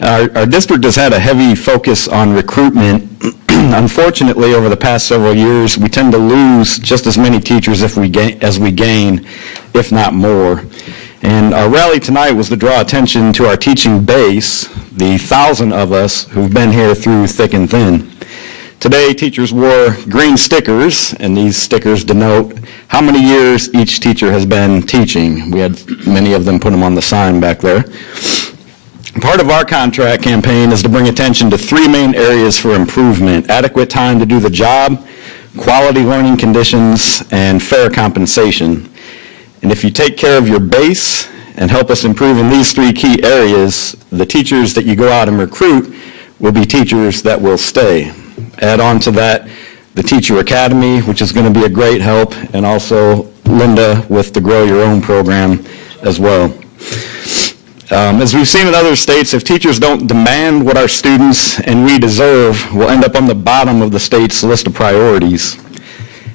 Our district has had a heavy focus on recruitment. Unfortunately, over the past several years, we tend to lose just as many teachers as we gain, if not more. And our rally tonight was to draw attention to our teaching base, the 1,000 of us who've been here through thick and thin. Today, teachers wore green stickers, and these stickers denote how many years each teacher has been teaching. We had many of them put them on the sign back there. Part of our contract campaign is to bring attention to 3 main areas for improvement: adequate time to do the job, quality learning conditions, and fair compensation. And if you take care of your base and help us improve in these three key areas, the teachers that you go out and recruit will be teachers that will stay. Add on to that the Teacher Academy, which is going to be a great help, and also Linda with the Grow Your Own program as well. As we've seen in other states, if teachers don't demand what our students and we deserve, we'll end up on the bottom of the state's list of priorities.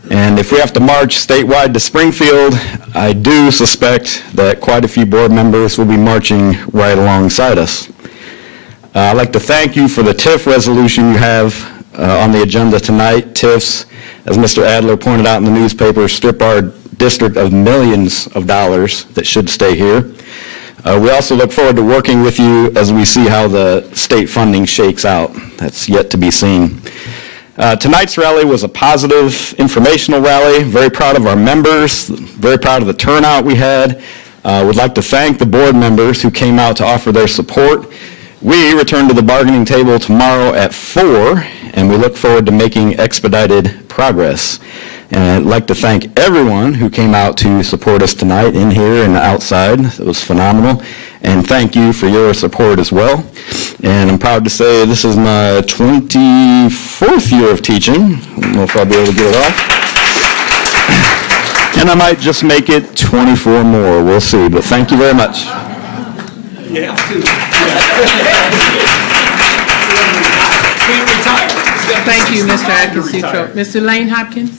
And if we have to march statewide to Springfield, I do suspect that quite a few board members will be marching right alongside us. I'd like to thank you for the TIF resolution you have on the agenda tonight. TIFs, as Mr. Adler pointed out in the newspaper, strip our district of millions of dollars that should stay here. We also look forward to working with you as we see how the state funding shakes out. That's yet to be seen. Tonight's rally was a positive, informational rally. Very proud of our members, very proud of the turnout we had. Would like to thank the board members who came out to offer their support. We return to the bargaining table tomorrow at 4, and we look forward to making expedited progress. And I'd like to thank everyone who came out to support us tonight in here and outside. It was phenomenal. And thank you for your support as well. And I'm proud to say this is my 24th year of teaching. I don't know if I'll be able to get it off. And I might just make it 24 more. We'll see. But thank you very much. Yeah. Thank you, Mr. Atkins. Mr. Lane Hopkins?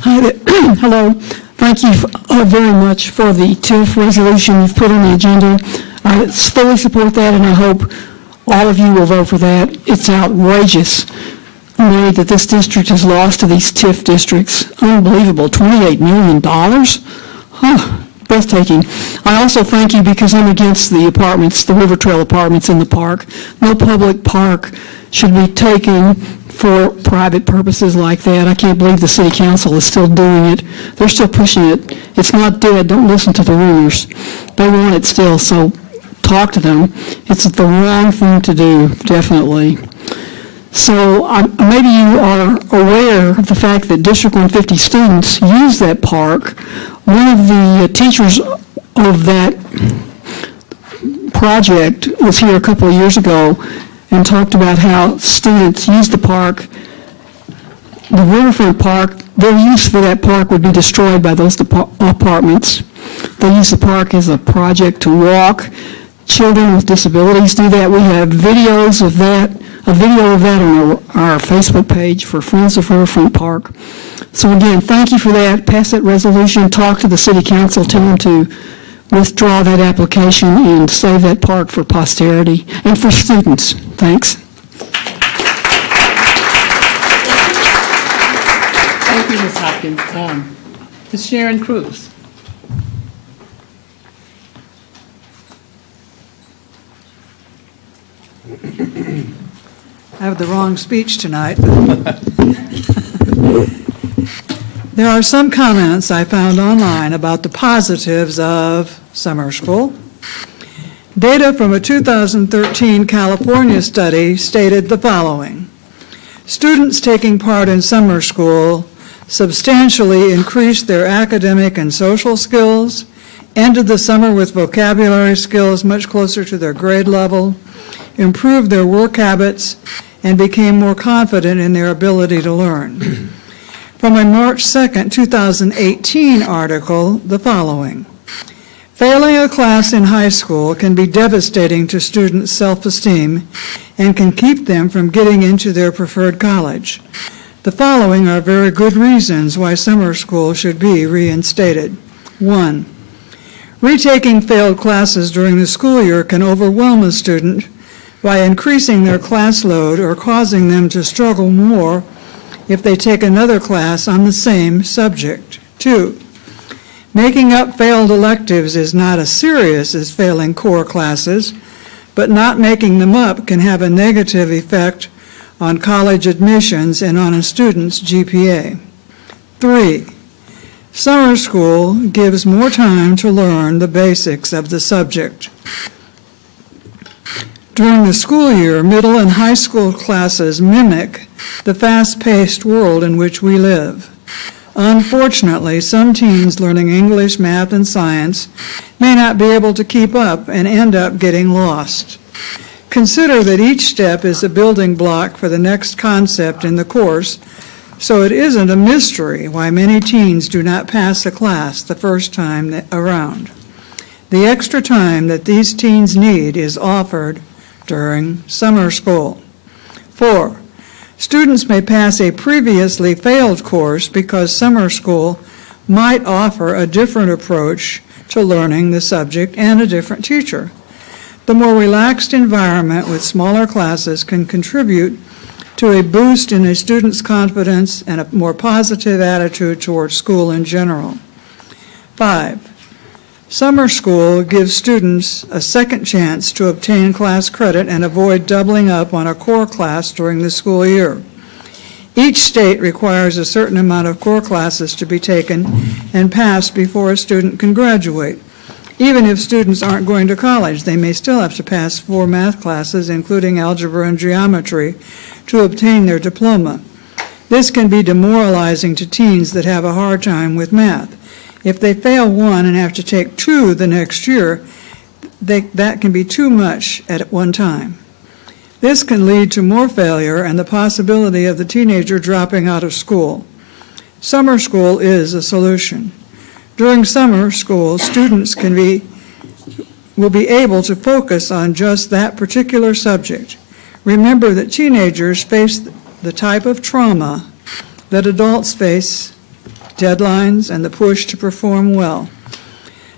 Hi there. Hello. Thank you very much for the TIF resolution you've put on the agenda. I fully support that, and I hope all of you will vote for that. It's outrageous that this district has lost to these TIF districts. Unbelievable. $28 million? Huh. Breathtaking. I also thank you because I'm against the apartments, the River Trail apartments in the park. No public park should be taken for private purposes like that. I can't believe the city council is still doing it. They're still pushing it. It's not dead. Don't listen to the rumors. They want it still, so talk to them. It's the wrong thing to do, definitely. So maybe you are aware of the fact that District 150 students use that park. One of the teachers of that project was here a couple of years ago and talked about how students use the park. The riverfront park, their use for that park would be destroyed by those apartments. They use the park as a project to walk. Children with disabilities do that. We have videos of that, a video of that on our Facebook page for Friends of Riverfront Park. So again, thank you for that. Pass that resolution, talk to the city council, tell them to withdraw that application and save that park for posterity and for students. Thanks. Thank you, Ms. Hopkins. Ms. Sharon Cruz. I have the wrong speech tonight. There are some comments I found online about the positives of summer school. Data from a 2013 California study stated the following. Students taking part in summer school substantially increased their academic and social skills, ended the summer with vocabulary skills much closer to their grade level, improved their work habits, and became more confident in their ability to learn. From a March 2nd, 2018 article, the following. Failing a class in high school can be devastating to students' self-esteem and can keep them from getting into their preferred college. The following are very good reasons why summer school should be reinstated. 1. Retaking failed classes during the school year can overwhelm a student by increasing their class load or causing them to struggle more if they take another class on the same subject. 2. Making up failed electives is not as serious as failing core classes, but not making them up can have a negative effect on college admissions and on a student's GPA. 3. Summer school gives more time to learn the basics of the subject. During the school year, middle and high school classes mimic the fast-paced world in which we live. Unfortunately, some teens learning English, math, and science may not be able to keep up and end up getting lost. Consider that each step is a building block for the next concept in the course, so it isn't a mystery why many teens do not pass a class the first time around. The extra time that these teens need is offered during summer school. 4, students may pass a previously failed course because summer school might offer a different approach to learning the subject and a different teacher. The more relaxed environment with smaller classes can contribute to a boost in a student's confidence and a more positive attitude towards school in general. 5, summer school gives students a second chance to obtain class credit and avoid doubling up on a core class during the school year. Each state requires a certain amount of core classes to be taken and passed before a student can graduate. Even if students aren't going to college, they may still have to pass 4 math classes, including algebra and geometry, to obtain their diploma. This can be demoralizing to teens that have a hard time with math. If they fail one and have to take 2 the next year, that can be too much at one time. This can lead to more failure and the possibility of the teenager dropping out of school. Summer school is a solution. During summer school, students will be able to focus on just that particular subject. Remember that teenagers face the type of trauma that adults face, deadlines, and the push to perform well.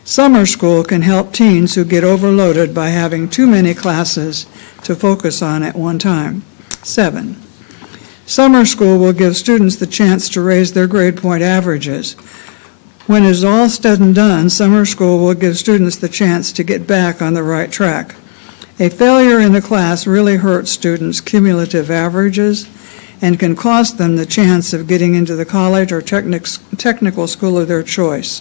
Summer school can help teens who get overloaded by having too many classes to focus on at one time. 7, summer school will give students the chance to raise their grade point averages. When it is all said and done, summer school will give students the chance to get back on the right track. A failure in the class really hurts students' cumulative averages and can cost them the chance of getting into the college or technical school of their choice.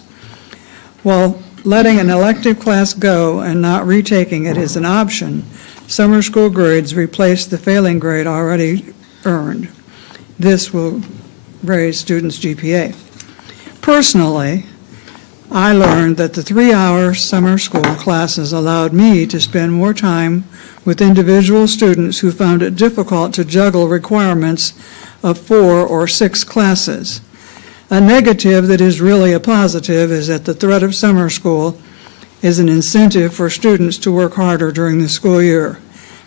While letting an elective class go and not retaking it is an option, summer school grades replace the failing grade already earned. This will raise students' GPA. Personally, I learned that the 3-hour summer school classes allowed me to spend more time with individual students who found it difficult to juggle requirements of 4 or 6 classes. A negative that is really a positive is that the threat of summer school is an incentive for students to work harder during the school year.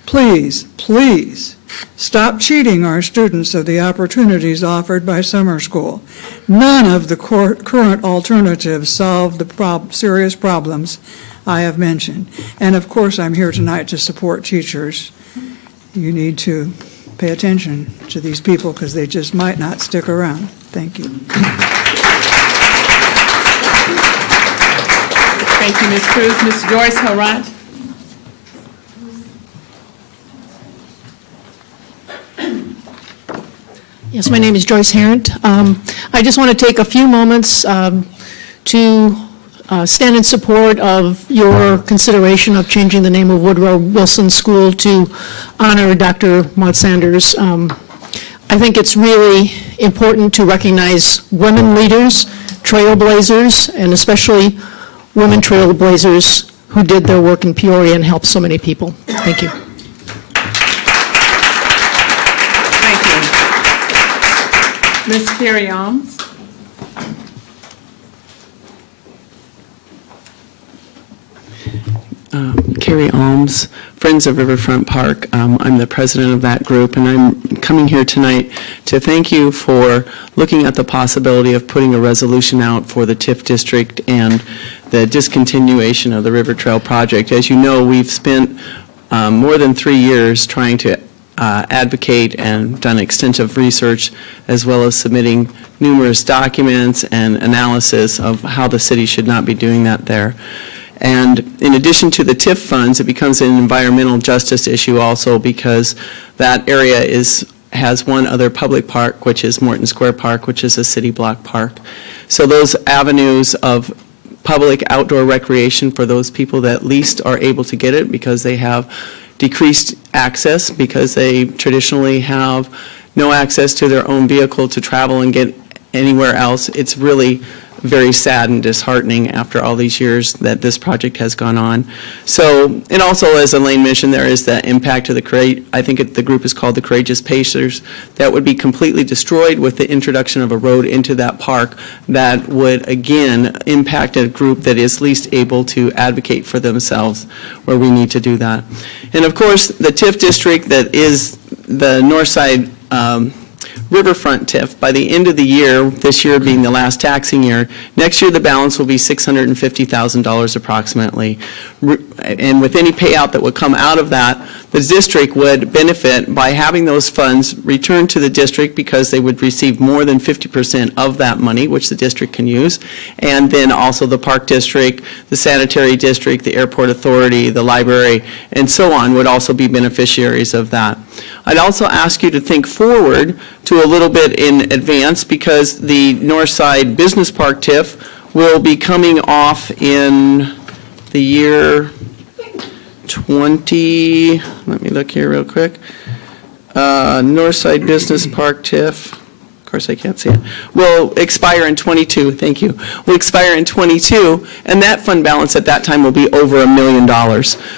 Please, please, stop cheating our students of the opportunities offered by summer school. None of the current alternatives solve the serious problems I have mentioned. And of course, I'm here tonight to support teachers. You need to pay attention to these people because they just might not stick around. Thank you. Thank you, Ms. Cruz. Ms. Joyce Harant. Yes, my name is Joyce Harant. I just want to take a few moments to stand in support of your consideration of changing the name of Woodrow Wilson School to honor Dr. Maud Sanders. I think it's really important to recognize women leaders, trailblazers, and especially women trailblazers who did their work in Peoria and helped so many people. Thank you. Ms. Carrie Alms. Carrie Alms, Friends of Riverfront Park. I'm the president of that group, and I'm coming here tonight to thank you for looking at the possibility of putting a resolution out for the TIF district and the discontinuation of the River Trail project. As you know, we've spent more than 3 years trying to advocate and done extensive research, as well as submitting numerous documents and analysis of how the city should not be doing that there. And in addition to the TIF funds, it becomes an environmental justice issue also, because that area has one other public park, which is Morton Square Park, which is a city block park. So those avenues of public outdoor recreation for those people that least are able to get it because they have decreased access because they traditionally have no access to their own vehicle to travel and get anywhere else. It's really very sad and disheartening after all these years that this project has gone on. So, and also as Elaine mentioned, there is that impact to the, I think the group is called the Courageous Pacers, that would be completely destroyed with the introduction of a road into that park that would again impact a group that is least able to advocate for themselves, where we need to do that. And of course, the TIF district that is the north side Riverfront TIF, by the end of the year, this year being the last taxing year, next year the balance will be $650,000 approximately. And with any payout that would come out of that, the district would benefit by having those funds returned to the district because they would receive more than 50% of that money, which the district can use. And then also the park district, the sanitary district, the airport authority, the library, and so on would also be beneficiaries of that. I'd also ask you to think forward to a little bit in advance because the Northside Business Park TIF will be coming off in the year 20, let me look here real quick. Northside Business Park TIF, of course I can't see it, will expire in 22, thank you, will expire in 22, and that fund balance at that time will be over $1 million.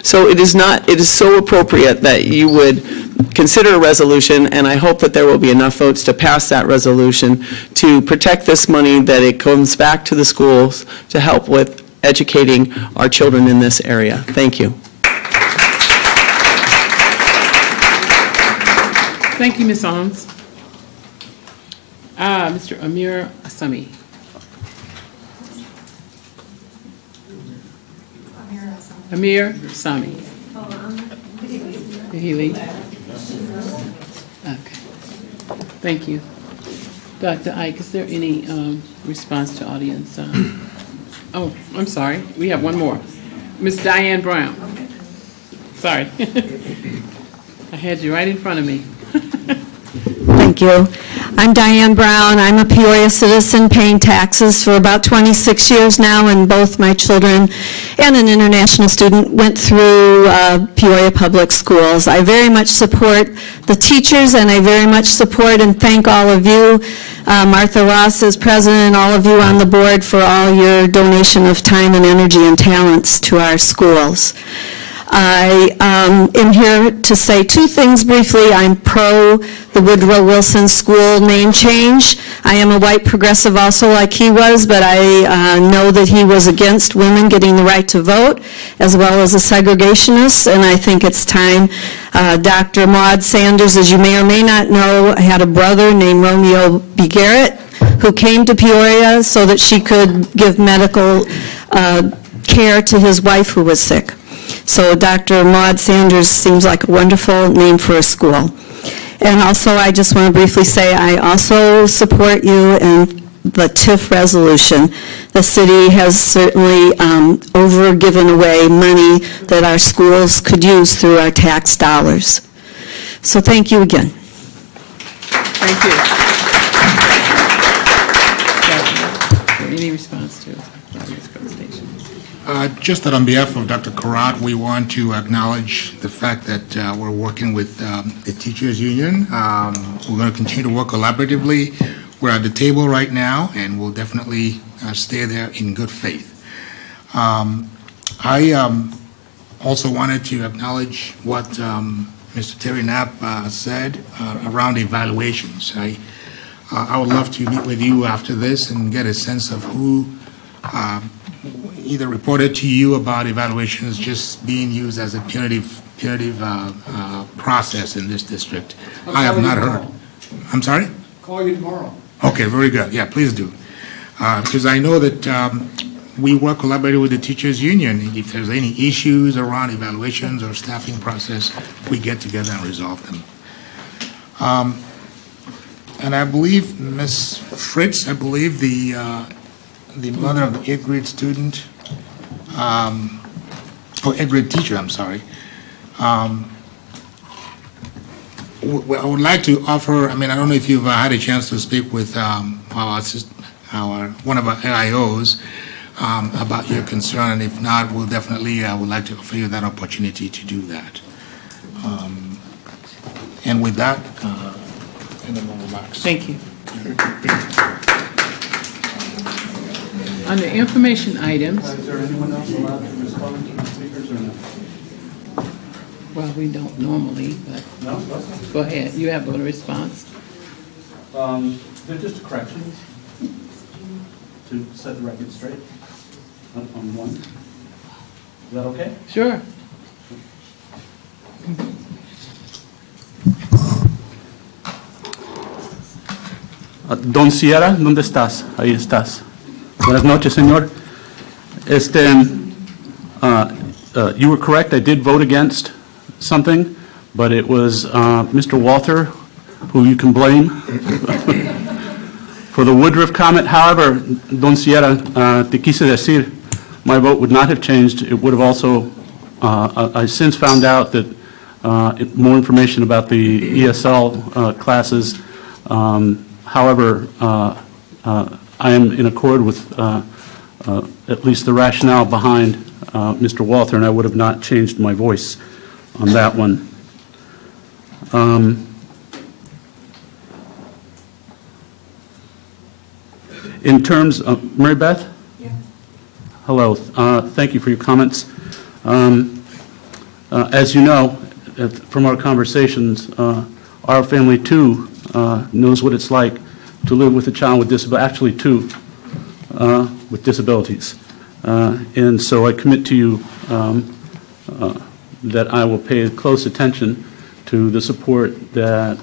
So it is so appropriate that you would consider a resolution, and I hope that there will be enough votes to pass that resolution to protect this money, that it comes back to the schools to help with educating our children in this area. Thank you. Thank you, Ms. Owens. Mr. Amir Asami. Amir Asami. Did he leave? Okay. Thank you. Dr. Ike, is there any response to audience? Oh, I'm sorry. We have one more. Ms. Diane Brown. Sorry. I had you right in front of me. Thank you. I'm Diane Brown. I'm a Peoria citizen paying taxes for about 26 years now, and both my children and an international student went through Peoria Public Schools. I very much support the teachers, and I very much support and thank all of you, Martha Ross as president, and all of you on the board for all your donation of time and energy and talents to our schools. I am here to say two things briefly. I'm pro the Woodrow Wilson School name change. I am a white progressive also like he was, but I know that he was against women getting the right to vote, as well as a segregationist, and I think it's time. Dr. Maud Sanders, as you may or may not know, had a brother named Romeo B. Garrett who came to Peoria so that she could give medical care to his wife who was sick. So Dr. Maud Sanders seems like a wonderful name for a school. And also, I just want to briefly say I also support you in the TIF resolution. The city has certainly over-given away money that our schools could use through our tax dollars. So thank you again. Thank you. Any response to this presentation? Just that on behalf of Dr. Karat, we want to acknowledge the fact that we're working with the teachers union. We're going to continue to work collaboratively. We're at the table right now, and we'll definitely stay there in good faith. I also wanted to acknowledge what Mr. Terry Knapp said around evaluations. I would love to meet with you after this and get a sense of who either reported to you about evaluations just being used as a punitive process in this district. I have not heard. I'm sorry? Call you tomorrow. Okay, very good. Yeah, please do. Because I know that we work collaboratively with the teachers union. If there's any issues around evaluations or staffing process, we get together and resolve them. And I believe Ms. Fritz, I believe the mother of the 8th grade student, or 8th grade teacher, I'm sorry. I would like to offer, I mean, I don't know if you've had a chance to speak with one of our AIOs about your concern, and if not, we'll definitely, I would like to offer you that opportunity to do that. And with that, end of my remarks. Thank you. Under information items. Is there anyone else allowed to respond to the speakers or no? Well, we don't normally, but No? go ahead. You have a response. They're just corrections to set the record straight on one. Is that okay? Sure. Don Sierra, ¿dónde estás? Ahí estás. Buenas noches, señor. You were correct. I did vote against something, but it was Mr. Walter, who you can blame for the Woodruff comment. However, Don Sierra, te quise decir, my vote would not have changed. It would have also, I since found out that more information about the ESL classes. However, I am in accord with at least the rationale behind Mr. Walter, and I would have not changed my voice on that one. In terms of, Mary Beth? Yeah. Hello. Thank you for your comments. As you know, from our conversations, our family too knows what it's like to live with a child with disability, actually two with disabilities. And so I commit to you that I will pay close attention to the support that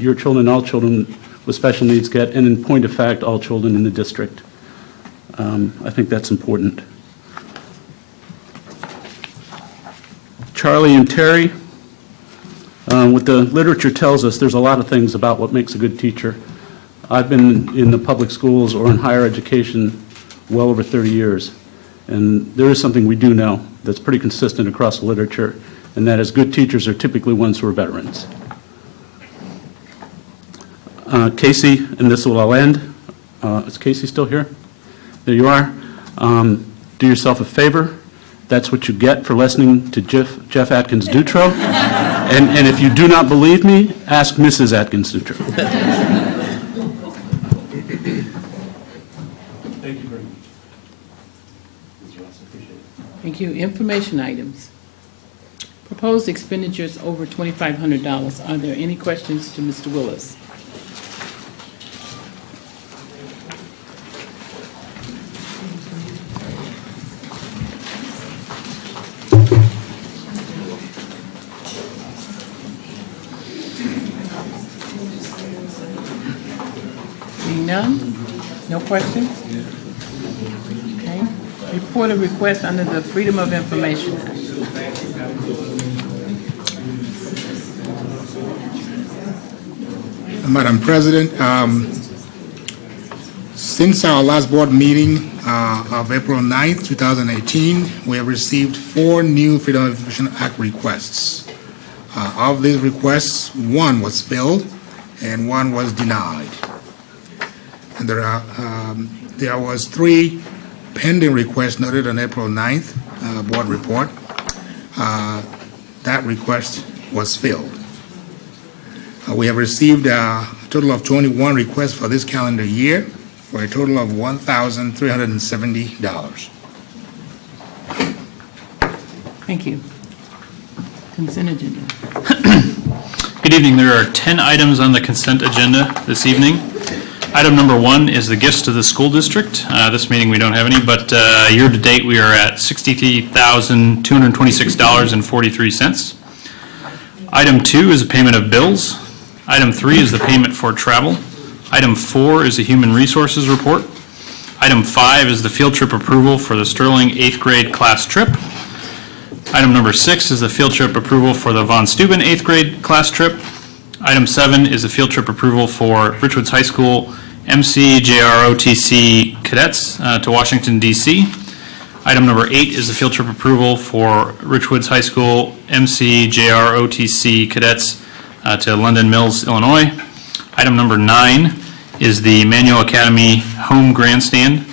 your children, all children with special needs get, and in point of fact, all children in the district. I think that's important. Charlie and Terry, what the literature tells us, there's a lot of things about what makes a good teacher. I've been in the public schools or in higher education well over 30 years, and there is something we do know that's pretty consistent across the literature, and that is good teachers are typically ones who are veterans. Casey, and this will I'll end. Is Casey still here? There you are. Do yourself a favor. That's what you get for listening to Jeff Atkins Dutro. And if you do not believe me, ask Mrs. Atkins Dutro. Thank you very much. Mr. Ross, appreciate it. Thank you. Information items. Proposed expenditures over $2,500. Are there any questions to Mr. Willis? None? No questions? Okay. Report a request under the Freedom of Information Act. Madam President, since our last board meeting of April 9th, 2018, we have received 4 new Freedom of Information Act requests. Of these requests, 1 was filled and 1 was denied. And there was 3 pending requests noted on April 9th board report. That request was filled. We have received a total of 21 requests for this calendar year for a total of $1,370. Thank you. Consent agenda. Good evening. There are 10 items on the consent agenda this evening. Item number 1 is the gifts to the school district. This meeting we don't have any, but year to date we are at $63,226.43. Item 2 is a payment of bills. Item 3 is the payment for travel. Item 4 is the human resources report. Item 5 is the field trip approval for the Sterling 8th grade class trip. Item number 6 is the field trip approval for the Von Steuben 8th grade class trip. Item 7 is the field trip approval for Richwoods High School MCJROTC cadets to Washington, D.C. Item number 8 is the field trip approval for Richwoods High School MCJROTC cadets to London Mills, Illinois. Item number 9 is the Manual Academy home grandstand.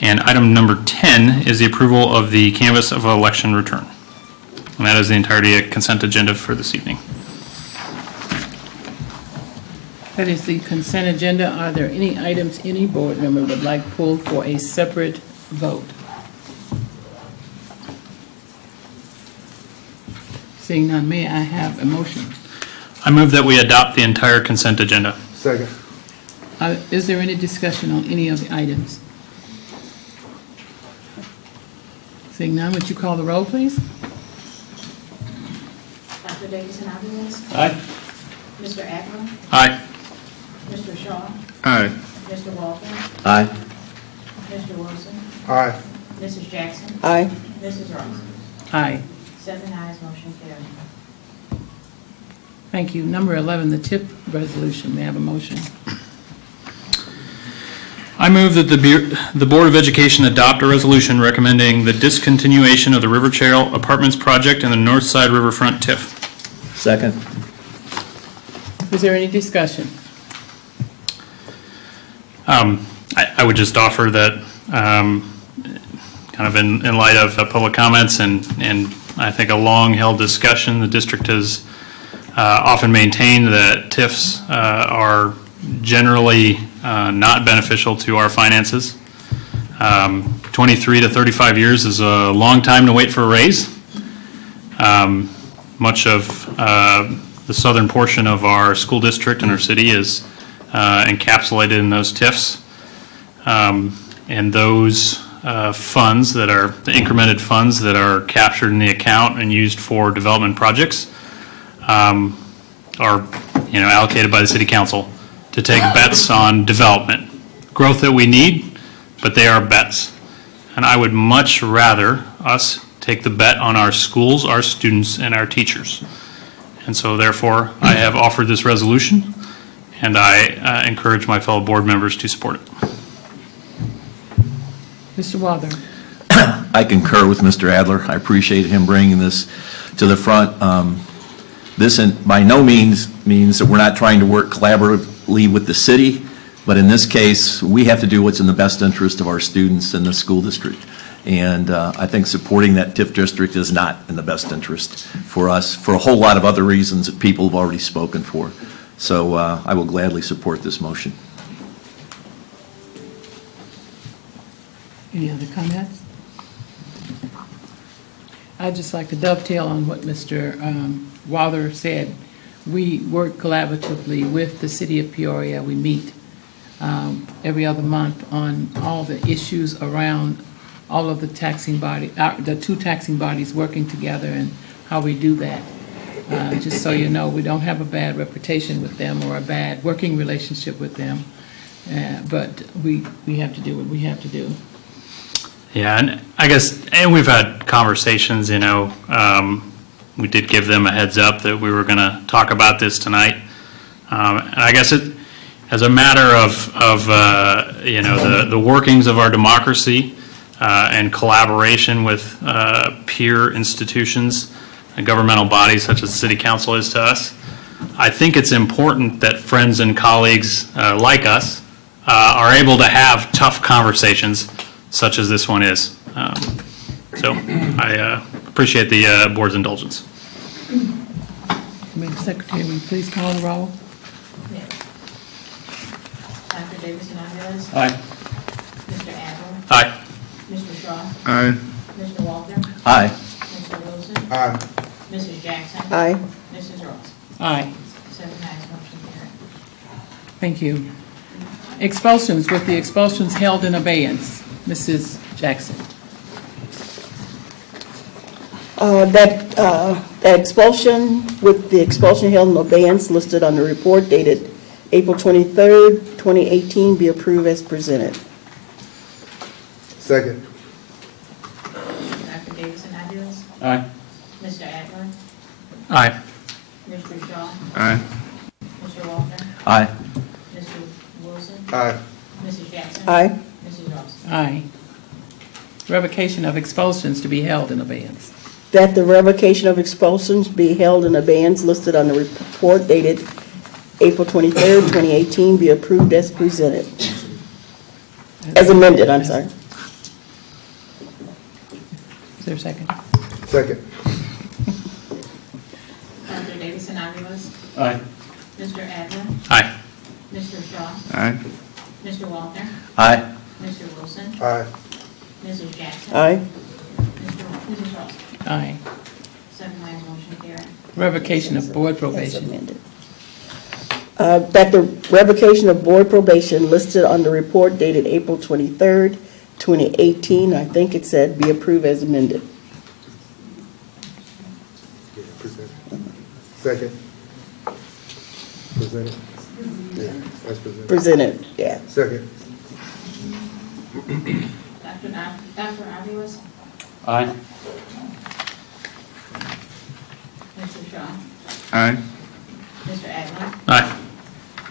And item number 10 is the approval of the canvass of election return. And that is the entirety of consent agenda for this evening. That is the consent agenda. Are there any items any board member would like pulled for a separate vote? Seeing none, may I have a motion? I move that we adopt the entire consent agenda. Second. Is there any discussion on any of the items? Seeing none, would you call the roll, please? Dr. Davidson-Aviles? Aye. Mr. Adler? Aye. Mr. Shaw? Aye. Mr. Walter? Aye. Mr. Wilson? Aye. Mrs. Jackson? Aye. Mrs. Ross? Aye. 7 ayes, motion carried. Thank you. Number 11, the TIP resolution. May I have a motion? I move that the Board of Education adopt a resolution recommending the discontinuation of the River Trail Apartments project and the Northside Riverfront TIF. Second. Is there any discussion? I would just offer that kind of in light of public comments and I think a long-held discussion, the district has often maintained that TIFs are generally not beneficial to our finances. 23 to 35 years is a long time to wait for a raise. Much of the southern portion of our school district and our city is encapsulated in those TIFs. And those funds that are, the incremented funds that are captured in the account and used for development projects are, allocated by the City Council to take bets on development. Growth that we need, but they are bets. And I would much rather us take the bet on our schools, our students, and our teachers. And so therefore, I have offered this resolution, and I encourage my fellow board members to support it. Mr. Walther. I concur with Mr. Adler. I appreciate him bringing this to the front. This by no means means that we're not trying to work collaboratively with the city, but in this case, we have to do what's in the best interest of our students and the school district. And I think supporting that TIF district is not in the best interest for us for a whole lot of other reasons that people have already spoken for. So I will gladly support this motion. Any other comments? I'd just like to dovetail on what Mr. Walther said. We work collaboratively with the City of Peoria. We meet every other month on all the issues around all of the taxing body, the two taxing bodies working together and how we do that. Just so you know, we don't have a bad reputation with them or a bad working relationship with them, but we have to do what we have to do. Yeah, and I guess, and we've had conversations, we did give them a heads up that we were going to talk about this tonight. And I guess as a matter of the workings of our democracy and collaboration with peer institutions and governmental bodies such as the City Council is to us, I think it's important that friends and colleagues like us are able to have tough conversations such as this one is. So I appreciate the board's indulgence. Madam Secretary, will you please call the roll? Yes. Dr. Davidson-Aviles? Aye. Mr. Adler? Aye. Mr. Shaw? Aye. Mr. Walter? Aye. Mr. Wilson? Aye. Mrs. Jackson? Aye. Mrs. Ross? Aye. 7 ayes, motion carried. Thank you. Expulsions, with the expulsions held in abeyance. Mrs. Jackson. That expulsion, with the expulsion held in abeyance listed on the report dated April 23rd, 2018, be approved as presented. Second. Dr. Davidson-Aviles? Aye. Mr. Adler? Aye. Mr. Shaw? Aye. Mr. Walter? Aye. Mr. Wilson? Aye. Mrs. Jackson? Aye. Mrs. Ross? Aye. Revocation of expulsions to be held in abeyance. That the revocation of expulsions be held in abeyance listed on the report dated April 23rd, 2018, be approved as presented. As amended, I'm sorry. Is there a second? Second. Aviles? Aye. Mr. Adler? Aye. Mr. Shaw? Aye. Mr. Walter? Aye. Mr. Wilson? Aye. Mrs. Jackson? Aye. Mrs. Ross? Aye. 7 ayes, motion carried. Revocation of board probation. That the revocation of board probation listed on the report dated April 23rd, 2018, I think it said, be approved as amended. Second. Presented. Yeah, as presented. Presented, yeah. Second. Dr. Aviles? Aye. Mr. Shaw? Aye. Mr. Adler? Aye.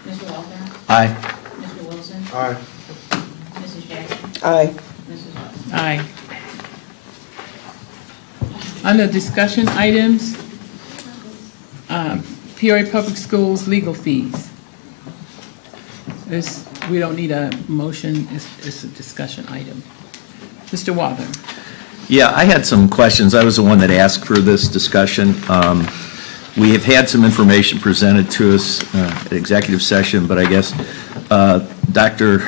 Mr. Walter? Aye. Mr. Wilson? Aye. Mrs. Jackson? Aye. Mrs. Ross? Aye. Under discussion items, Peoria Public Schools legal fees. We don't need a motion, it's a discussion item. Mr. Walther. Yeah, I had some questions. I was the one that asked for this discussion. We have had some information presented to us at executive session, but I guess, Dr.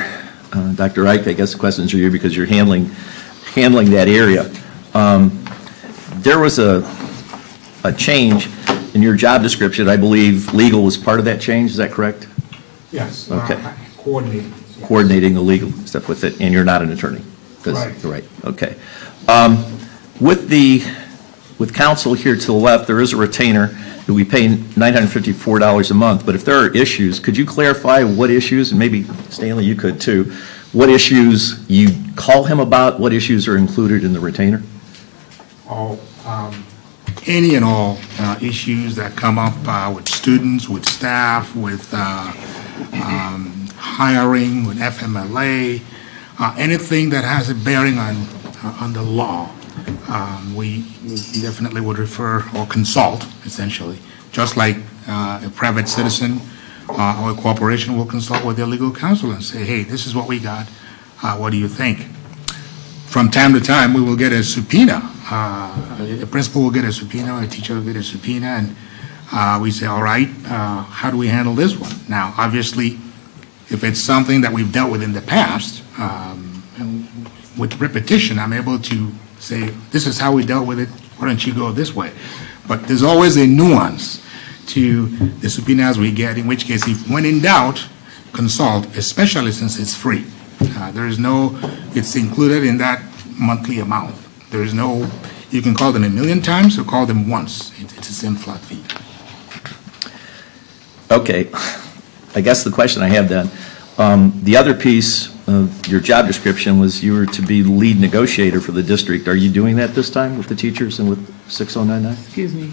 Ike, I guess the questions are you because you're handling that area. There was a change in your job description. I believe legal was part of that change. Is that correct? Yes. Okay. Coordinating. Coordinating the legal stuff with it, and you're not an attorney? Right. Right, okay. With counsel here to the left, there is a retainer that we pay $954 a month, but if there are issues, could you clarify what issues, and maybe Stanley, you could too, what issues you call him about, what issues are included in the retainer? Any and all issues that come up with students, with staff, with hiring, with FMLA, anything that has a bearing on the law, we definitely would refer or consult, essentially, just like a private citizen or a corporation will consult with their legal counsel and say, hey, this is what we got, what do you think? From time to time, we will get a subpoena. A principal will get a subpoena, a teacher will get a subpoena, and we say, all right, how do we handle this one? Now, obviously, if it's something that we've dealt with in the past, with repetition, I'm able to say, this is how we dealt with it, why don't you go this way? But there's always a nuance to the subpoenas we get, in which case, if when in doubt, consult, especially since it's free. It's included in that monthly amount. There is no, you can call them a million times or call them once. It's the same flat fee. Okay, I guess the question I have then, the other piece of your job description was you were to be lead negotiator for the district. Are you doing that this time with the teachers and with 6099? Excuse me.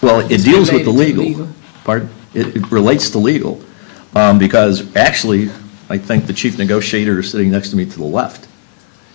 Well, it deals with the legal. Pardon? It relates to legal because actually, I think the chief negotiator is sitting next to me to the left.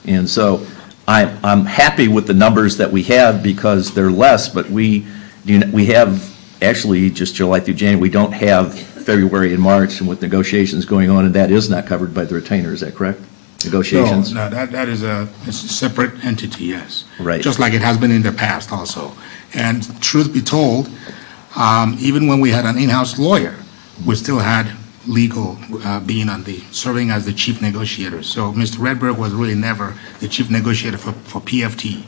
And so I'm happy with the numbers that we have because they're less, but we have actually just July through January, we don't have February and March and with negotiations going on, and that is not covered by the retainer, is that correct? Negotiations? No, that is it's a separate entity, yes. Right. Just like it has been in the past also. And truth be told, even when we had an in-house lawyer, we still had legal serving as the chief negotiator. So Mr. Redberg was really never the chief negotiator for PFT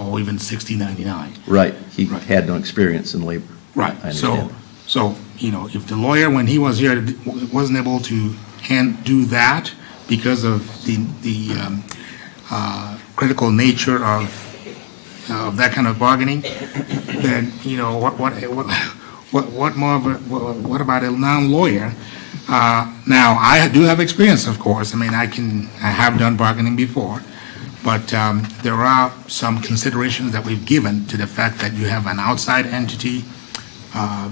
or even 6099. Right. He had no experience in labor. Right. I understand. So, if the lawyer, when he was here, wasn't able to do that because of the critical nature of that kind of bargaining, then, what more of what about a non-lawyer? Now, I do have experience, of course. I mean, I have done bargaining before, but there are some considerations that we've given to the fact that you have an outside entity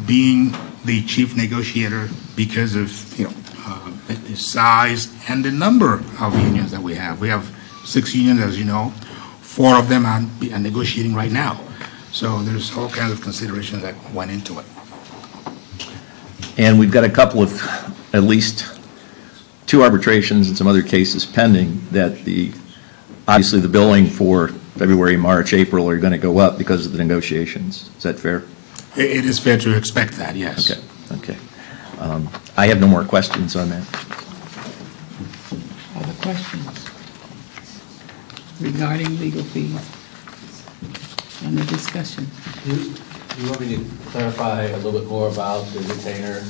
being the chief negotiator because of the size and the number of unions that we have. We have 6 unions, as you know. 4 of them are negotiating right now. So there's all kinds of considerations that went into it. And we've got a couple of, at least 2 arbitrations and some other cases pending that obviously the billing for February, March, April are going to go up because of the negotiations. Is that fair? It is fair to expect that, yes. Okay, okay. I have no more questions on that. Other questions regarding legal fees and the discussion? Do you want me to clarify a little bit more about the retainer and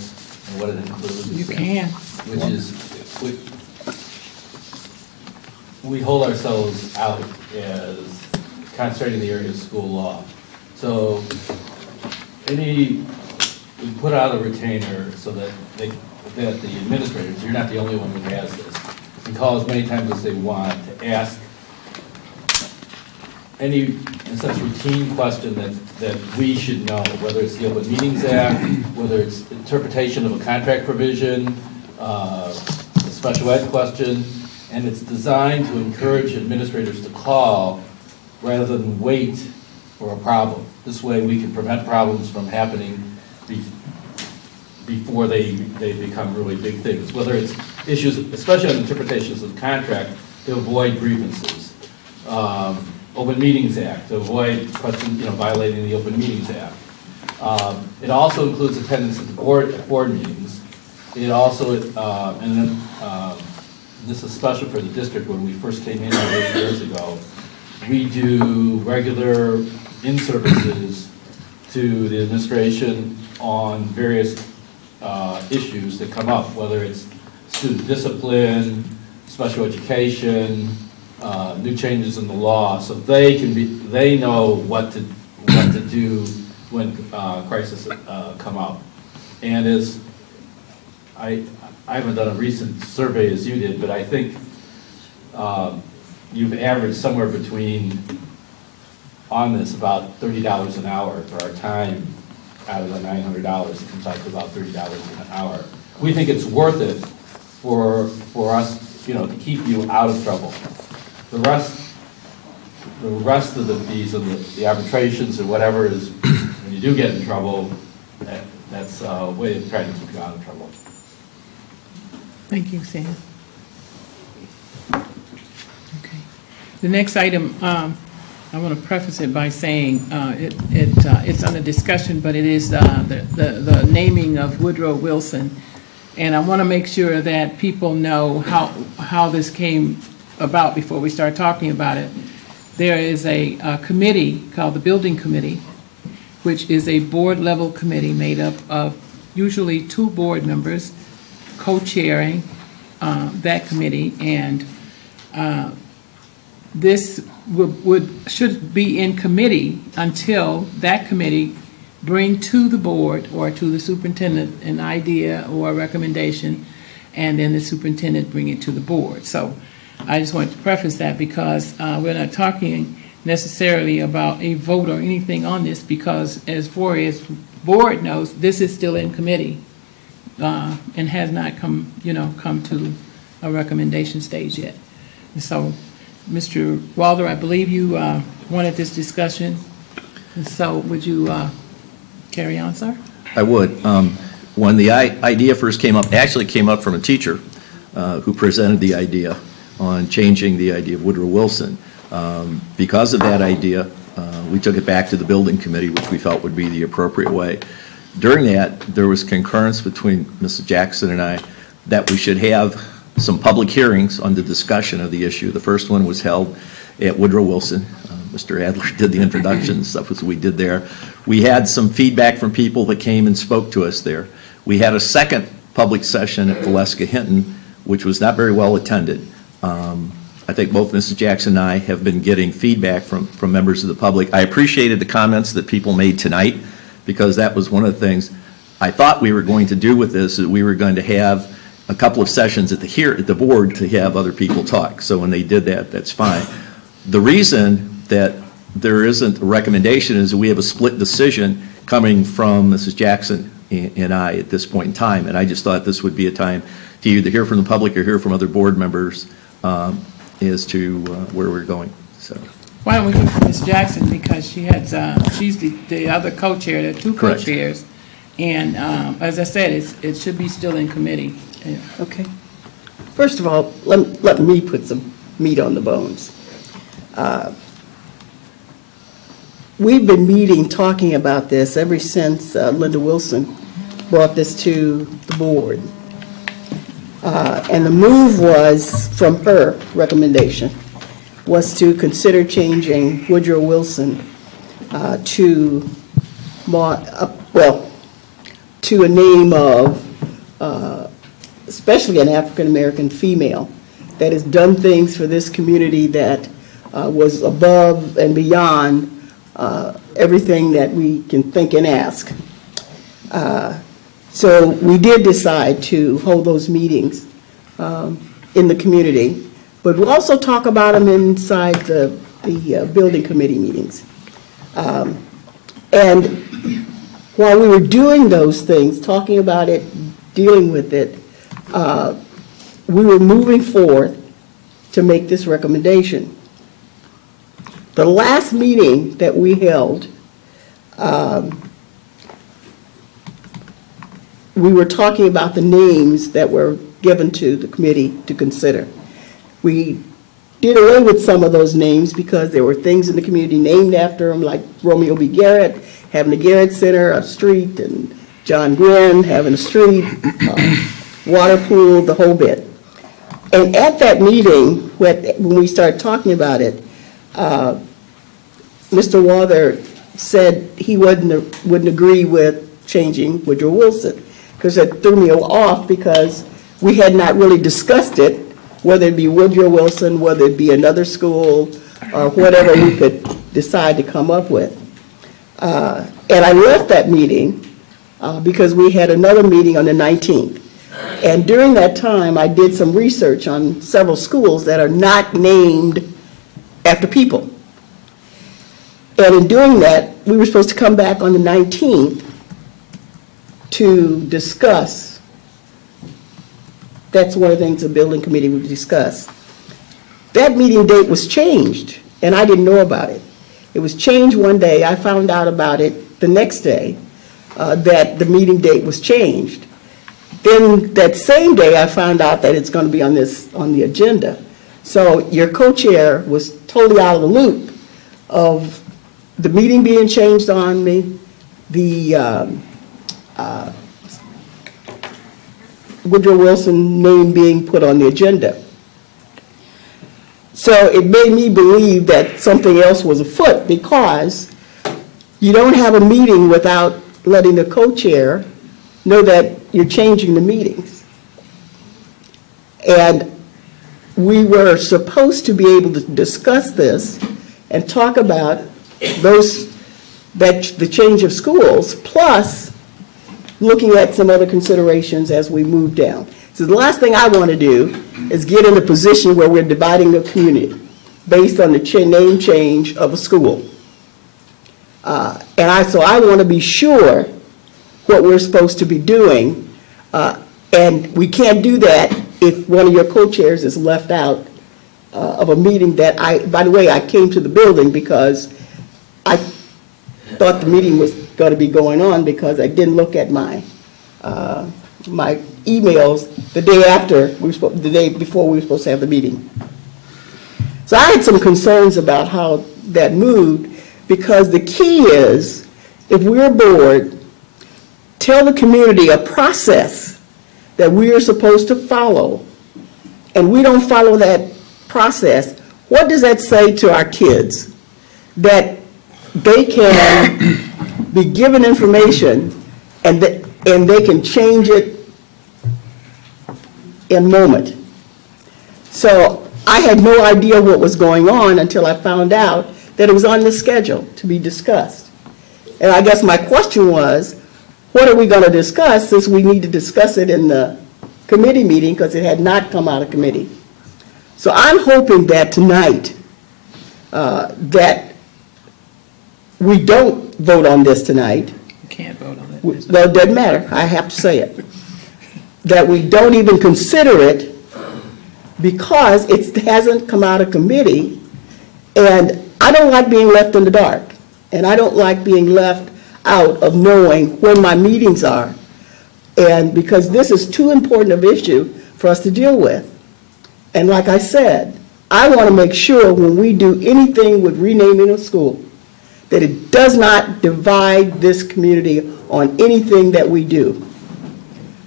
what it includes? You can. Which is, we hold ourselves out as concentrating the area of school law. So we put out a retainer so that the administrators, you're not the only one who has this, can call as many times as they want to ask any, in such routine question that we should know, whether it's the Open Meetings Act, whether it's interpretation of a contract provision, a special ed question, and it's designed to encourage administrators to call rather than wait for a problem. This way we can prevent problems from happening before they become really big things, whether it's issues, especially on interpretations of the contract, to avoid grievances. Open Meetings Act, to avoid violating the Open Meetings Act. It also includes attendance at the board meetings. It also, and then this is special for the district. When we first came in 8 years ago, we do regular in-services to the administration on various issues that come up, whether it's student discipline, special education, new changes in the law, so they know what to do when crises come up. And as I haven't done a recent survey as you did, but I think you've averaged somewhere between, on this, about $30 an hour for our time out of the $900. It comes out to about $30 an hour. We think it's worth it for us, to keep you out of trouble. The rest of the fees and the arbitrations or whatever is, when you do get in trouble, that's a way of trying to keep you out of trouble. Thank you, Sam. Okay. The next item, I want to preface it by saying it's under discussion, but it is the naming of Woodrow Wilson. And I want to make sure that people know how this came about before we start talking about it. There is a committee called the Building Committee, which is a board-level committee made up of usually 2 board members co-chairing that committee, and this should be in committee until that committee bring to the board or to the superintendent an idea or a recommendation, and then the superintendent bring it to the board. So I just wanted to preface that because we're not talking necessarily about a vote or anything on this, because as far as board knows, this is still in committee and has not come to a recommendation stage yet. And so, Mr. Walder, I believe you wanted this discussion. And so would you carry on, sir? I would. When the idea first came up, actually came up from a teacher who presented the idea on changing the idea of Woodrow Wilson. Because of that idea, we took it back to the building committee, which we felt would be the appropriate way. During that, there was concurrence between Mrs. Jackson and I that we should have some public hearings on the discussion of the issue. The first one was held at Woodrow Wilson. Mr. Adler did the introduction, stuff was we did there. We had some feedback from people that came and spoke to us there. We had a second public session at Valeska Hinton, which was not very well attended. I think both Mrs. Jackson and I have been getting feedback from members of the public. I appreciated the comments that people made tonight, because that was one of the things I thought we were going to do with this, is we were going to have a couple of sessions at the board to have other people talk. So when they did that, that's fine. The reason that there isn't a recommendation is that we have a split decision coming from Mrs. Jackson and I at this point in time, and I just thought this would be a time to either hear from the public or hear from other board members as to where we're going. So. Why don't we hear from Ms. Jackson, because she's the other co-chair, there are 2 co-chairs, and as I said, it should be still in committee. Yeah. Okay. First of all, let me put some meat on the bones. we've been meeting, talking about this ever since Linda Wilson brought this to the board. And the move was, from her recommendation, was to consider changing Woodrow Wilson to a name of, especially an African-American female that has done things for this community that was above and beyond everything that we can think and ask. So we did decide to hold those meetings in the community, but we'll also talk about them inside the building committee meetings. And while we were doing those things, talking about it, dealing with it, we were moving forward to make this recommendation. The last meeting that we held, we were talking about the names that were given to the committee to consider. We did away with some of those names because there were things in the community named after them, like Romeo B. Garrett, having the Garrett Center, a street, and John Gwynn having a street, water pool, the whole bit. And at that meeting, when we started talking about it, Mr. Wather said he wouldn't agree with changing Woodrow Wilson, because it threw me off because we had not really discussed it, whether it be Woodrow Wilson, whether it be another school, or whatever we could decide to come up with. And I left that meeting because we had another meeting on the 19th. And during that time, I did some research on several schools that are not named after people. And in doing that, we were supposed to come back on the 19th to discuss. That's one of the things the building committee would discuss. That meeting date was changed, and I didn't know about it. It was changed one day. I found out about it the next day, that the meeting date was changed. Then that same day, I found out that it's going to be on the agenda. So your co-chair was totally out of the loop of the meeting being changed on me, the Woodrow Wilson name being put on the agenda. So it made me believe that something else was afoot, because you don't have a meeting without letting the co-chair know that you're changing the meetings. And we were supposed to be able to discuss this and talk about the change of schools, plus looking at some other considerations as we move down. So the last thing I want to do is get in a position where we're dividing the community based on the name change of a school. So I want to be sure what we're supposed to be doing, and we can't do that if one of your co-chairs is left out of a meeting that by the way, I came to the building because I thought the meeting was going to be going on, because I didn't look at my my emails the day after, the day before we were supposed to have the meeting. So I had some concerns about how that moved, because the key is, if we're bored, tell the community a process that we are supposed to follow, and we don't follow that process. What does that say to our kids? That they can be given information and they can change it in a moment. So I had no idea what was going on until I found out that it was on the schedule to be discussed. And I guess my question was, what are we going to discuss, since we need to discuss it in the committee meeting, because it had not come out of committee. So I'm hoping that tonight that we don't vote on this tonight. You can't vote on it. No, it doesn't matter. I have to say it. That we don't even consider it, because it hasn't come out of committee, and I don't like being left in the dark, and I don't like being left out of knowing when my meetings are, and because this is too important of issue for us to deal with. And like I said, I want to make sure when we do anything with renaming a school, that it does not divide this community on anything that we do.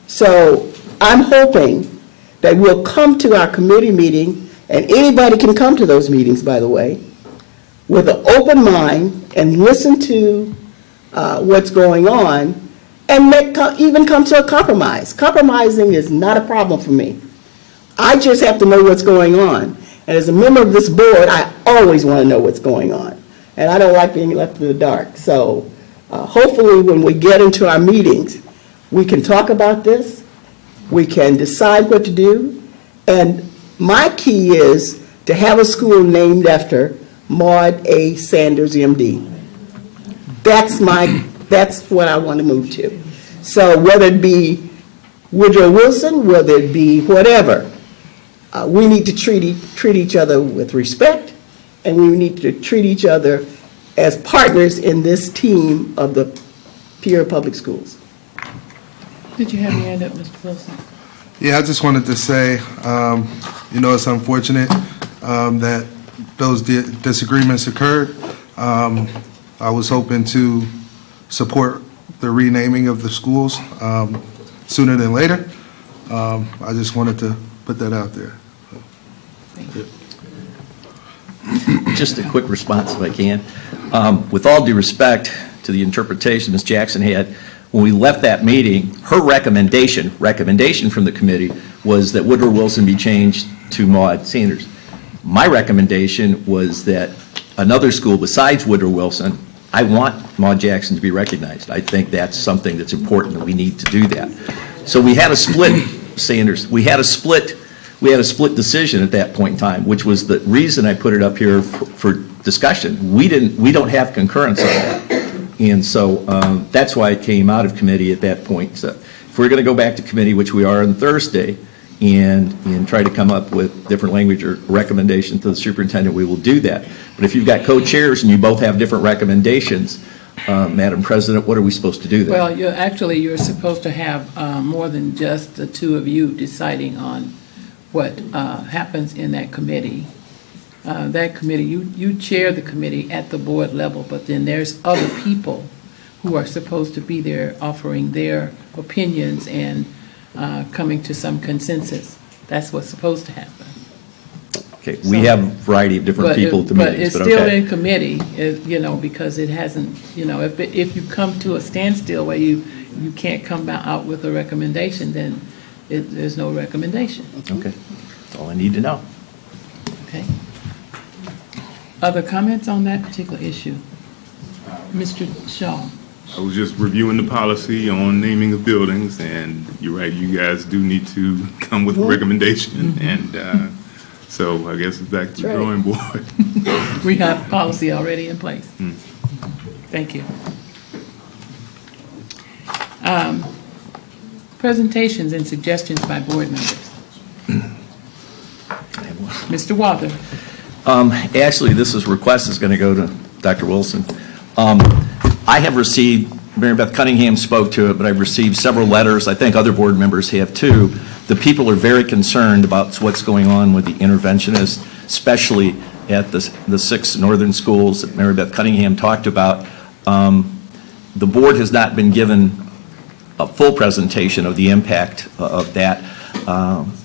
So I'm hoping that we'll come to our committee meeting, and anybody can come to those meetings, by the way, with an open mind and listen to what's going on, and even come to a compromise. Compromising is not a problem for me. I just have to know what's going on. And as a member of this board, I always want to know what's going on. And I don't like being left in the dark. So hopefully when we get into our meetings, we can talk about this, we can decide what to do, and my key is to have a school named after Maud A. Sanders, MD. That's what I want to move to. So whether it be Woodrow Wilson, whether it be whatever, we need to treat each other with respect, and we need to treat each other as partners in this team of the Peoria Public Schools. Did you have your hand up, Mr. Wilson? Yeah, I just wanted to say, it's unfortunate that those disagreements occurred. I was hoping to support the renaming of the schools sooner than later. I just wanted to put that out there. Just a quick response, if I can. With all due respect to the interpretation Ms. Jackson had, when we left that meeting, her recommendation from the committee was that Woodrow Wilson be changed to Maud Sanders. My recommendation was that another school besides Woodrow Wilson, I want Maud Jackson to be recognized. I think that's something that's important, that we need to do that. So we had a split, Sanders. We had a split decision at that point in time, which was the reason I put it up here for discussion. We don't have concurrence on that. And so that's why it came out of committee at that point. So if we're going to go back to committee, which we are on Thursday, and try to come up with different language or recommendation to the superintendent, we will do that. But if you've got co-chairs and you both have different recommendations, Madam President, what are we supposed to do then? Well, you're supposed to have more than just the two of you deciding on what happens in that committee. That committee, you chair the committee at the board level, but then there's other people who are supposed to be there offering their opinions and coming to some consensus. That's what's supposed to happen. Okay, we have a variety of different people at the meetings, but it's still in committee, because it hasn't, if you come to a standstill where you can't come out with a recommendation, then there's no recommendation. Okay, that's all I need to know. Okay. Other comments on that particular issue? Mr. Shaw. I was just reviewing the policy on naming of buildings, and you're right, you guys do need to come with a recommendation, and so I guess it's back to the drawing board. We have policy already in place. Thank you. Presentations and suggestions by board members. Mr. Walther. Actually, this request is going to go to Dr. Wilson. I have received, Mary Beth Cunningham spoke to it, but I've received several letters. I think other board members have too. The people are very concerned about what's going on with the interventionists, especially at the 6 northern schools that Mary Beth Cunningham talked about. The board has not been given a full presentation of the impact of that.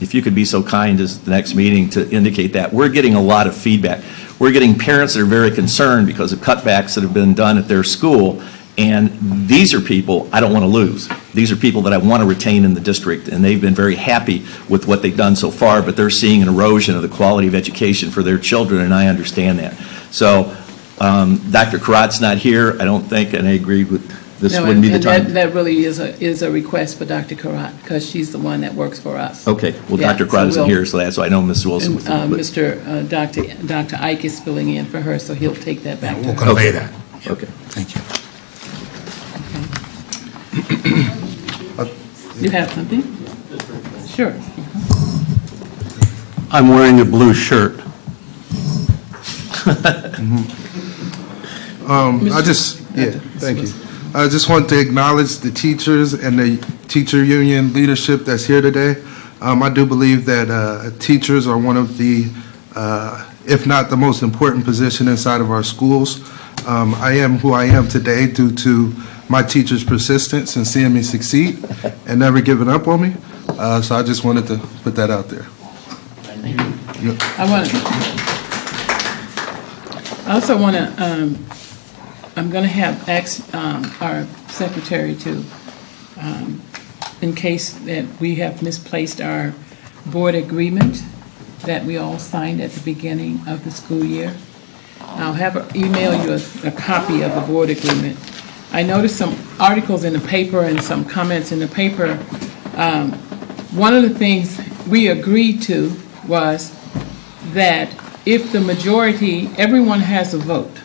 If you could be so kind as the next meeting to indicate that. We're getting a lot of feedback. We're getting parents that are very concerned because of cutbacks that have been done at their school, and these are people I don't want to lose. These are people that I want to retain in the district, and they've been very happy with what they've done so far, but they're seeing an erosion of the quality of education for their children, and I understand that. So Dr. Karat's not here, I don't think, and I agree with this wouldn't be the time. That really is a request for Dr. Karat, because she's the one that works for us. Okay, well, yeah, Dr. Karat isn't here, so that's why I know Mr. Wilson was Dr. Ike is filling in for her, so he'll take that back. We'll convey that. Okay. Thank you. You have something? Sure. I'm wearing a blue shirt. Thank you. I just want to acknowledge the teachers and the teacher union leadership that's here today. I do believe that teachers are one of the, if not the most important position inside of our schools. I am who I am today due to my teacher's persistence in seeing me succeed and never giving up on me. So I just wanted to put that out there. I also want to, I'm going to have our secretary to, in case that we have misplaced our board agreement that we all signed at the beginning of the school year. I'll have her email you a copy of the board agreement. I noticed some articles in the paper and some comments in the paper. One of the things we agreed to was that if the majority, everyone has a vote,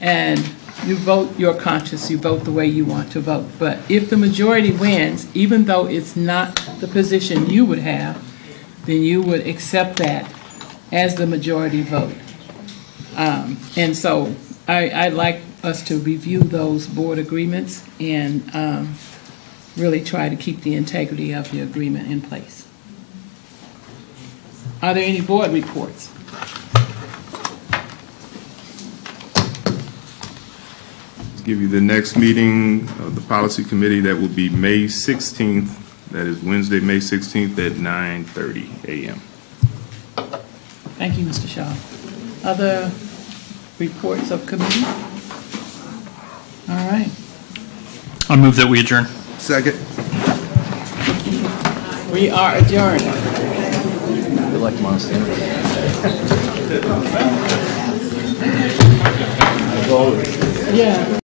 and you vote your conscience, you vote the way you want to vote. But if the majority wins, even though it's not the position you would have, then you would accept that as the majority vote. And so I'd like us to review those board agreements and really try to keep the integrity of the agreement in place. Are there any board reports? Give you the next meeting of the policy committee. That will be May 16th. That is Wednesday, May 16th at 9:30 a.m. Thank you, Mr. Shaw. Other reports of committee? All right. I move that we adjourn. Second. We are adjourned. Good luck, Monster. Yeah.